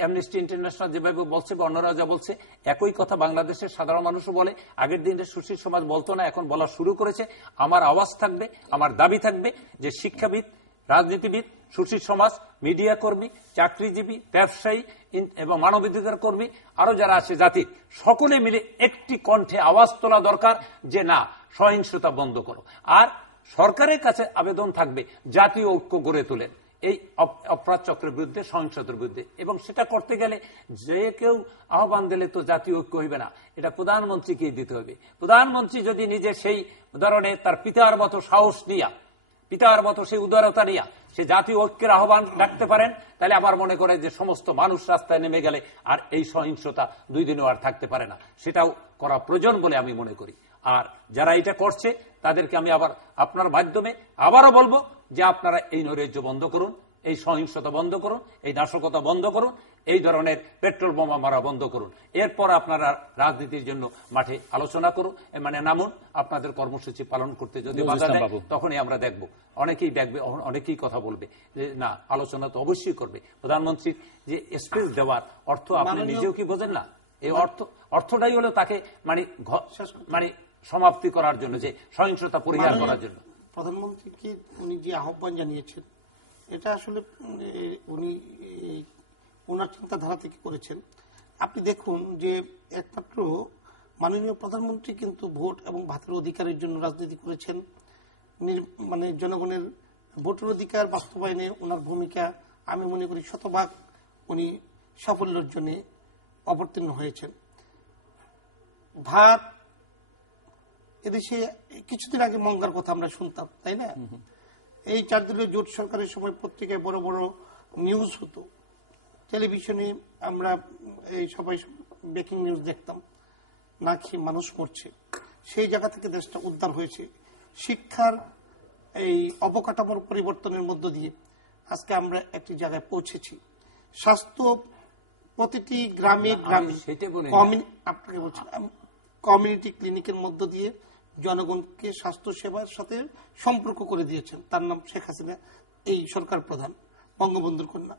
অ্যামনেস্টি ইন্টারন্যাশনাল যেভাবে বলছে বা অন্যরা যা বলছে, একই কথা বাংলাদেশের সাধারণ মানুষও বলে। আগের দিনে সুশীল সমাজ বলতো না, এখন বলা শুরু করেছে। আমার আওয়াজ থাকবে, আমার দাবি থাকবে যে শিক্ষাবিদ, রাজনীতিবিদ, সুশীল সমাজ, মিডিয়া কর্মী, চাকরিজীবী, ব্যবসায়ী এবং মানবাধিকার কর্মী আরো যারা আছে জাতির, সকলে মিলে একটি কণ্ঠে আওয়াজ তোলা দরকার যে না, সহিংসতা বন্ধ করো। আর সরকারের কাছে আবেদন থাকবে জাতীয় ঐক্য গড়ে তোলেন এই অপরাধ চক্রের বিরুদ্ধে, সহিংসতার বিরুদ্ধে। এবং সেটা করতে গেলে যে কেউ আহ্বান দিলে তো জাতীয় ঐক্য হইবে না, এটা প্রধানমন্ত্রীকেই দিতে হবে। প্রধানমন্ত্রী যদি নিজে সেই ধরনের তার পিতার মতো সাহস নিয়া, পিতার মতো সেই উদারতা নিয়া সে জাতীয় ঐক্যের আহ্বান ডাকতে পারেন, তাহলে আমার মনে করে যে সমস্ত মানুষ রাস্তায় নেমে গেলে আর এই সহিংসতা 2 দিনও আর থাকতে পারে না। সেটাও করা প্রয়োজন বলে আমি মনে করি। আর যারা এটা করছে তাদেরকে আমি আবার আপনার মাধ্যমে আবারও বলবো যে আপনারা এই নৈরাজ্য বন্ধ করুন, এই সহিংসতা বন্ধ করুন, এই নাশকতা বন্ধ করুন, এই ধরনের পেট্রোল বোমা মারা বন্ধ করুন। এরপর আপনারা রাজনীতির জন্য মাঠে আলোচনা করুন, মানে নামুন। আপনাদের কর্মসূচি পালন করতে যদি বাধা দেয় তখনই আমরা দেখব, অনেকেই দেখবে, অনেকেই কথা বলবে যে না, আলোচনা তো অবশ্যই করবে। প্রধানমন্ত্রীর যে স্পেস দেওয়ার অর্থ আপনি নিজেও কি বোঝেন না? এই অর্থটাই হলো তাকে মানে সমাপ্তি করার জন্য, যে সহিংসতা পরিহার করার জন্য। প্রধানমন্ত্রীকে উনি যে আহ্বান জানিয়েছেন, এটা আসলে উনি ওনার চিন্তাধারা থেকে করেছেন। আপনি দেখুন যে একমাত্র মাননীয় প্রধানমন্ত্রী কিন্তু ভোট এবং ভাতের অধিকারের জন্য রাজনীতি করেছেন। মানে জনগণের ভোটের অধিকার বাস্তবায়নে ওনার ভূমিকা আমি মনে করি শতভাগ উনি সাফল্যের জন্য অবতীর্ণ হয়েছেন। ভাত এদেশে কিছুদিন আগে মঙ্গার কথা আমরা শুনতাম, তাই না? এই 4 দলীয় জোট সরকারের সময় পত্রিকায় বড় বড় নিউজ হতো, টেলিভিশনে আমরা এই সবাই ব্রেকিং নিউজ দেখতাম, না খেয়ে মানুষ মরছে। সেই জায়গা থেকে দেশটা উদ্ধার হয়েছে। শিক্ষার এই অবকাঠামোর পরিবর্তনের মধ্য দিয়ে আজকে আমরা একটি জায়গায় পৌঁছেছি। স্বাস্থ্য প্রতিটি গ্রামে গ্রামে আপনাকে বলছি, কমিউনিটি ক্লিনিকের মধ্য দিয়ে জনগণকে স্বাস্থ্য সেবার সাথে সম্পর্ক করে দিয়েছেন। তার নাম শেখ হাসিনা, এই সরকার প্রধান, বঙ্গবন্ধুর কন্যা।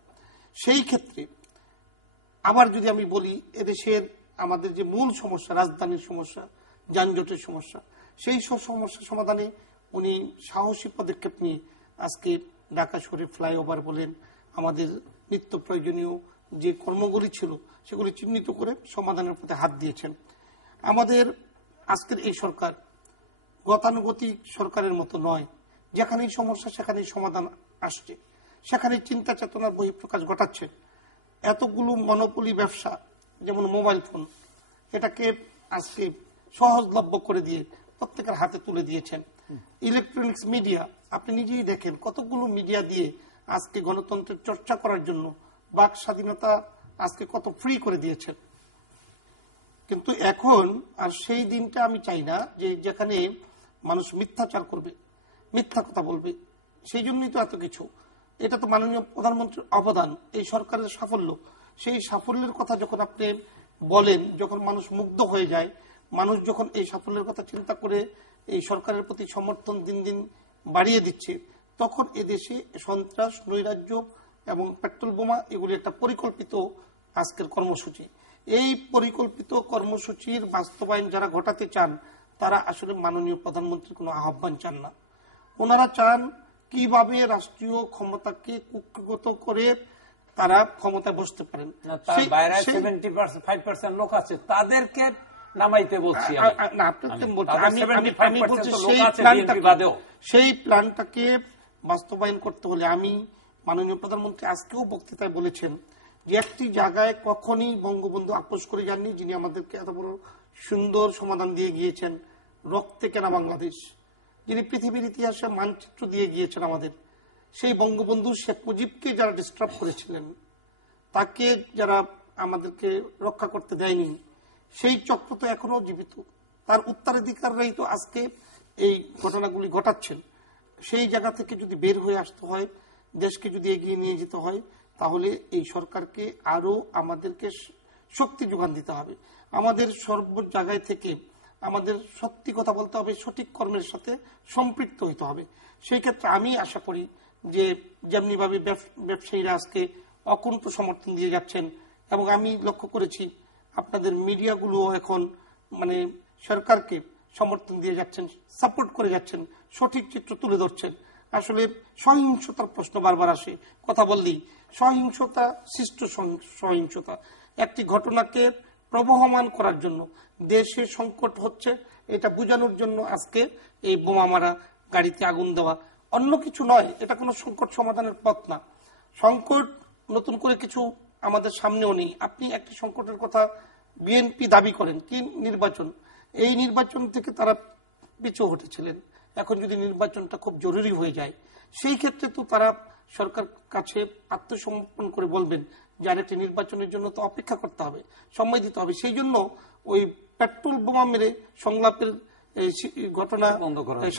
সেই ক্ষেত্রে আবার যদি আমি বলি, এদেশের আমাদের যে মূল সমস্যা, রাজধানীর সমস্যা, যানজটের সমস্যা, সেই সব সমস্যা সমাধানে উনি সাহসী পদক্ষেপ নিয়ে আজকে ঢাকা শহরে ফ্লাইওভার বলেন, আমাদের নিত্য প্রয়োজনীয় যে কর্মগুলি ছিল সেগুলি চিহ্নিত করে সমাধানের পথে হাত দিয়েছেন। আমাদের আজকের এই সরকার গতানুগতিক সরকারের মতো নয়, যেখানেই সমস্যা সেখানেই সমাধান আসছে, সেখানে চিন্তা চেতনার বহিঃপ্রকাশ ঘটাচ্ছে। এতগুলো মনোপলি ব্যবসা, যেমন মোবাইল ফোন, এটাকে আজকে সহজলভ্য করে দিয়ে প্রত্যেকের হাতে তুলে দিয়েছেন। ইলেকট্রনিক্স মিডিয়া, আপনি নিজেই দেখেন কতগুলো মিডিয়া দিয়ে আজকে গণতন্ত্রের চর্চা করার জন্য বাক স্বাধীনতা আজকে কত ফ্রি করে দিয়েছেন। কিন্তু এখন আর সেই দিনটা আমি চাই না, যে যেখানে মানুষ মিথ্যাচার করবে, মিথ্যা কথা বলবে। সেই জন্যই তো এত কিছু। এটা তো মাননীয় প্রধানমন্ত্রীর অবদান, এই সরকারের সাফল্য। সেই সাফল্যের কথা যখন আপনি বলেন, যখন মানুষ মুগ্ধ হয়ে যায়, মানুষ যখন এই সাফল্যের কথা চিন্তা করে এই সরকারের প্রতি সমর্থন দিন দিন বাড়িয়ে দিচ্ছে, তখন এদেশে সন্ত্রাস, নৈরাজ্য এবং পেট্রোল বোমা এগুলি একটা পরিকল্পিত আজকের কর্মসূচি। এই পরিকল্পিত কর্মসূচির বাস্তবায়ন যারা ঘটাতে চান, তারা আসলে মাননীয় প্রধানমন্ত্রীর কোনো আহ্বান চান না। ওনারা চান কিভাবে রাষ্ট্রীয় ক্ষমতাকে কুক্ষিগত করে তারা ক্ষমতায় বসতে পারেন। 75% লোক আছে, তাদেরকে নামাইতে বলছি আমি বলছি সেই প্ল্যানটাকে বাস্তবায়ন করতে হলে, আমি মাননীয় প্রধানমন্ত্রী আজকেও বক্তৃতায় বলেছেন যে একটি জায়গায় কখনই বঙ্গবন্ধু আপোষ করে যাননি, যিনি আমাদেরকে এত বড় সুন্দর সমাধান দিয়ে গিয়েছেন। রক্তে কেনা বাংলাদেশ, যিনি পৃথিবীর ইতিহাসে মানচিত্র দিয়ে গিয়েছেন আমাদের, সেই বঙ্গবন্ধু শেখ মুজিবকে যারা ডিস্টার্ব করেছিলেন, তাকে যারা আমাদেরকে রক্ষা করতে দেয়নি, সেই চক্র তো এখনো জীবিত। তার উত্তরাধিকাররাই তো আজকে এই ঘটনাগুলি ঘটাচ্ছেন। সেই জায়গা থেকে যদি বের হয়ে আসতে হয়, দেশকে যদি এগিয়ে নিয়ে যেতে হয়, তাহলে এই সরকারকে আরো আমাদেরকে শক্তি যোগান দিতে হবে। আমাদের সর্ব জায়গায় থেকে আমাদের সত্যি কথা বলতে হবে, সঠিক কর্মের সাথে সম্পৃক্ত হইতে হবে। সেই ক্ষেত্রে আমি আশা করি যে যেমনিভাবে ব্যবসায়ীরা আজকে অকুণ্ঠ সমর্থন দিয়ে যাচ্ছেন, এবং আমি লক্ষ্য করেছি আপনাদের মিডিয়াগুলো এখন মানে সরকারকে সমর্থন দিয়ে যাচ্ছেন, সাপোর্ট করে যাচ্ছেন, সঠিক চিত্র তুলে ধরছেন। আসলে সহিংসতার প্রশ্ন বারবার আসে, কথা বললেই সহিংসতা, সৃষ্ট সহিংসতা, একটি ঘটনাকে প্রবহমান করার জন্য, দেশে সংকট হচ্ছে এটা বোঝানোর জন্য আজকে এই বোমা মারা, গাড়িতে আগুন দেওয়া, অন্য কিছু নয়। এটা কোনো সংকট সমাধানের পথ না। সংকট নতুন করে কিছু আমাদের সামনেও নেই। আপনি একটি সংকটের কথা বিএনপি দাবি করেন, কি নির্বাচন, এই নির্বাচন থেকে তারা পিছু হটেছিলেন। এখন যদি নির্বাচনটা খুব জরুরি হয়ে যায়, সেই ক্ষেত্রে তো তারা সরকার কাছে আত্মসমর্পণ করে বলবেন যে আরেকটি নির্বাচনের জন্য তো অপেক্ষা করতে হবে, সময় দিতে হবে। সেই জন্য ওই পেট্রোল বোমা মেরে সংলাপের ঘটনা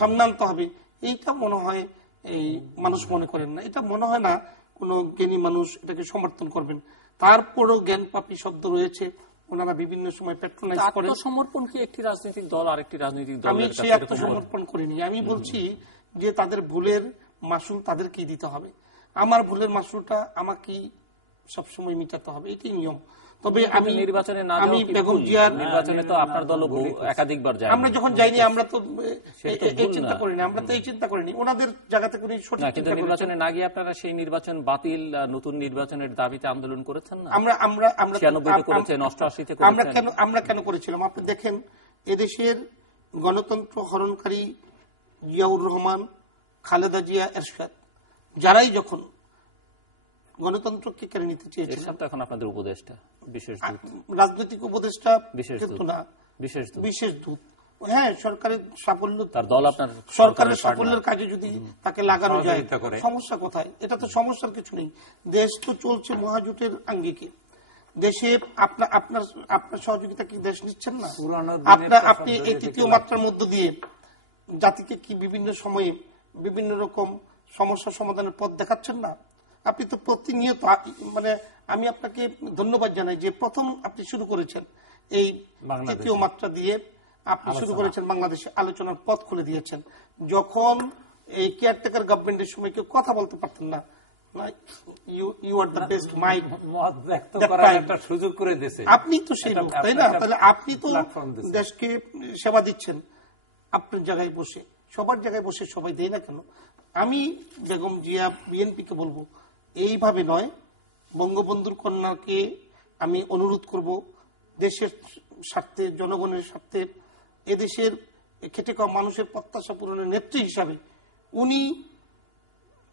সামনে আনতে হবে, এইটা মনে হয় এই মানুষ মনে করেন না। এটা মনে হয় না কোনো জ্ঞানী মানুষ এটাকে সমর্থন করবেন। তারপরও জ্ঞান পাপী শব্দ রয়েছে, ওনারা বিভিন্ন সময় প্যাট্রোনাইজ করেন। আত্মসমর্পণ কি একটি রাজনৈতিক দল আরেকটি রাজনৈতিক দল? আমি সেই আত্মসমর্পণ করিনি। আমি বলছি যে তাদের ভুলের মাসুল তাদেরকেই দিতে হবে। আমার ভুলের মাসুলটা আমাকেই সবসময় মিটাতে হবে, এটাই নিয়ম। তবে আমি নির্বাচনে না, আমি বেগম জিয়ার নির্বাচনে তো আপনার দল একাধিকবার যায়, আমরা যখন যাইনি আমরা তো এই চিন্তা করিনি, আমরা তো এই চিন্তা করিনি, ওনাদের জায়গা থেকে সঠিক কিন্তু নির্বাচনে না গিয়ে আপনারা সেই নির্বাচন বাতিল, নতুন নির্বাচনের দাবিতে আন্দোলন করেছেন না? আমরা 96 করেছেন, 88 করেছেন। আমরা কেন করেছিলাম? আপনি দেখেন, এদেশের গণতন্ত্র হরণকারী জিয়াউর রহমান, খালেদা জিয়া, এরশাদ, যারাই যখন গণতন্ত্রকে কেড়ে নিতে চেয়েছিলেন, এখন আপনাদের উপদেষ্টা, বিশেষ দূত, রাজনৈতিক উপদেষ্টা কিন্তু না, বিশেষ দূত। হ্যাঁ, সরকারের সাফল্য, তার দল আপনার সরকারের সাফল্যের কাজে যদি তাকে লাগানো যায়, সমস্যা কোথায়? এটা তো সমস্যার কিছু নেই। দেশ তো চলছে মহাজোটের আঙ্গিকে। দেশে আপনার সহযোগিতা কি দেশ নিচ্ছেন না? আপনি এই তৃতীয় মাত্রার মধ্য দিয়ে জাতিকে কি বিভিন্ন সময়ে বিভিন্ন রকম সমস্যা সমাধানের পথ দেখাচ্ছেন না? আপনি তো প্রতিনিয়ত, মানে আমি আপনাকে ধন্যবাদ জানাই যে প্রথম আপনি শুরু করেছেন এই তৃতীয় মাত্রা দিয়ে, আপনি শুরু করেছেন বাংলাদেশে আলোচনার পথ খুলে দিয়েছেন। যখন এই কেয়ারটেকার গভর্নমেন্টের সময় কেউ কথা বলতে পারতেন না, you are the best mic একটা সুযোগ করে দিয়েছে, আপনি তো সেই লোক, তাই না? তাহলে আপনি তো দেশকে সেবা দিচ্ছেন আপনার জায়গায় বসে, সবার জায়গায় বসে সবাই দেয় না কেন? আমি বেগম জিয়া বিএনপিকে বলবো এইভাবে নয়, বঙ্গবন্ধুর কন্যাকে আমি অনুরোধ করব দেশের স্বার্থে, জনগণের স্বার্থে, এদেশের খেটে খাওয়া মানুষের প্রত্যাশা পূরণের নেত্রী হিসাবে উনি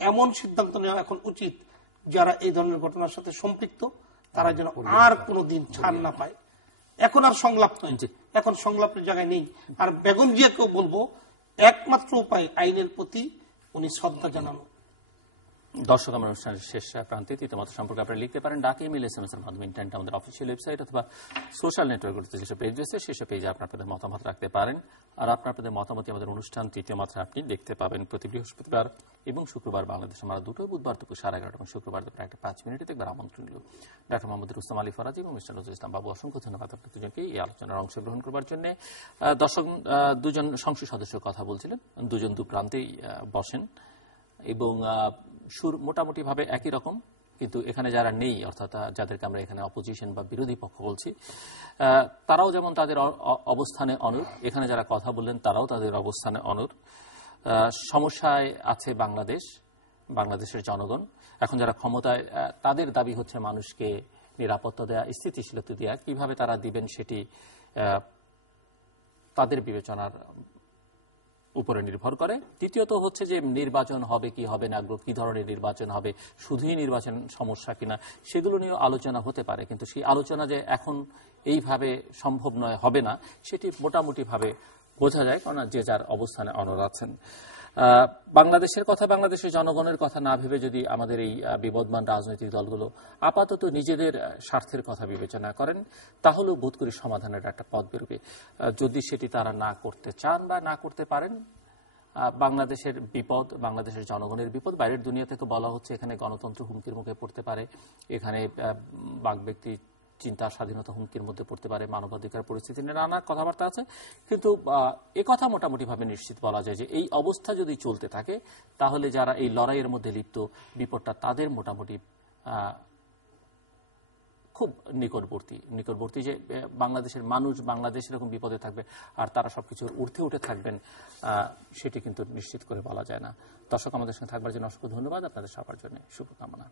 এমন সিদ্ধান্ত নেওয়া এখন উচিত যারা এই ধরনের ঘটনার সাথে সম্পৃক্ত তারা যেন আর কোনোদিন ছাড় না পায়। এখন আর সংলাপ নয়, এখন সংলাপের জায়গায় নেই। আর বেগম জিয়াকেও বলবো একমাত্র উপায় আইনের প্রতি উনি শ্রদ্ধা জানানো। দর্শক, আমার অনুষ্ঠানের শেষ প্রান্তে তৃতীয়মত সম্পর্কে আপনারা লিখতে পারেন ডাকে, ইমেল, SMS এর মাধ্যমে, ইন্টারনেট, আমাদের অফিসিয়াল ওয়েবসাইট অথবা সোশ্যাল নেটওয়ার্কগুলোতে যেসব পেজ রয়েছে সেসব পেজে আপনাদের মতামত রাখতে পারেন। আর আপনাদের মতামতই আমাদের অনুষ্ঠান তৃতীয় মাত্রা আপনি দেখতে পাবেন প্রতি বৃহস্পতিবার এবং শুক্রবার বাংলাদেশ আমরা দুটোই, বুধবার দুপুর 11:30 এবং শুক্রবার দুপুর 1:05 দেখবার আমন্ত্রণ রইল। ডক্টর মোহাম্মদ রুস্তম আলী ফরাজি এবং মিস্টার নজরুল ইসলাম বাবু, অসংখ্য ধন্যবাদ আপনাদের দুজনকে এই আলোচনার অংশগ্রহণ করবার জন্য। দর্শক, দুজন সংসদ সদস্য কথা বলছিলেন, দুজন দু প্রান্তেই বসেন এবং সুর মোটামুটি ভাবে একই রকম, কিন্তু এখানে যারা নেই, অর্থাৎ যাদেরকে আমরা এখানে অপোজিশন বা বিরোধী পক্ষ বলছি, তারাও যেমন তাদের অবস্থানে অনড়, এখানে যারা কথা বললেন তারাও তাদের অবস্থানে অনড়। সমস্যায় আছে বাংলাদেশের জনগণ। এখন যারা ক্ষমতায়, তাদের দাবি হচ্ছে মানুষকে নিরাপত্তা দেয়া, স্থিতিশীলতা দেয়া। কিভাবে তারা দিবেন সেটি তাদের বিবেচনার উপরে নির্ভর করে। দ্বিতীয়ত হচ্ছে যে নির্বাচন হবে কি হবে না, কি ধরনের নির্বাচন হবে, শুধুই নির্বাচন সমস্যা কিনা, সেগুলো নিয়ে আলোচনা হতে পারে, কিন্তু সেই আলোচনা যে এখন এইভাবে সম্ভব নয়, হবে না, সেটি মোটামুটি ভাবে বোঝা যায়, কারণ যে যার অবস্থানে অনড় আছেন। বাংলাদেশের কথা, বাংলাদেশের জনগণের কথা না ভেবে যদি আমাদের এই বিবদমান রাজনৈতিক দলগুলো আপাতত নিজেদের স্বার্থের কথা বিবেচনা করেন, তাহলেও বোধ করি সমাধানের একটা পথ বেরোবে। যদি সেটি তারা না করতে চান বা না করতে পারেন, বাংলাদেশের বিপদ, বাংলাদেশের জনগণের বিপদ। বাইরের দুনিয়া থেকে বলা হচ্ছে এখানে গণতন্ত্র হুমকির মুখে পড়তে পারে, এখানে বাক ব্যক্তি চিন্তা স্বাধীনতা হুমকির মধ্যে পড়তে পারে, মানবাধিকার পরিস্থিতি নিয়ে নানা কথাবার্তা আছে। কিন্তু একথা মোটামুটি ভাবে নিশ্চিত বলা যায় যে এই অবস্থা যদি চলতে থাকে, তাহলে যারা এই লড়াইয়ের মধ্যে লিপ্ত, বিপদটা তাদের মোটামুটি খুব নিকটবর্তী যে বাংলাদেশের মানুষ, বাংলাদেশ এরকম বিপদে থাকবে আর তারা সবকিছুর ঊর্ধ্বে উঠে থাকবেন, সেটি কিন্তু নিশ্চিত করে বলা যায় না। দর্শক, আমাদের সঙ্গে থাকবার জন্য অসংখ্য ধন্যবাদ, আপনাদের সবার জন্য শুভকামনা।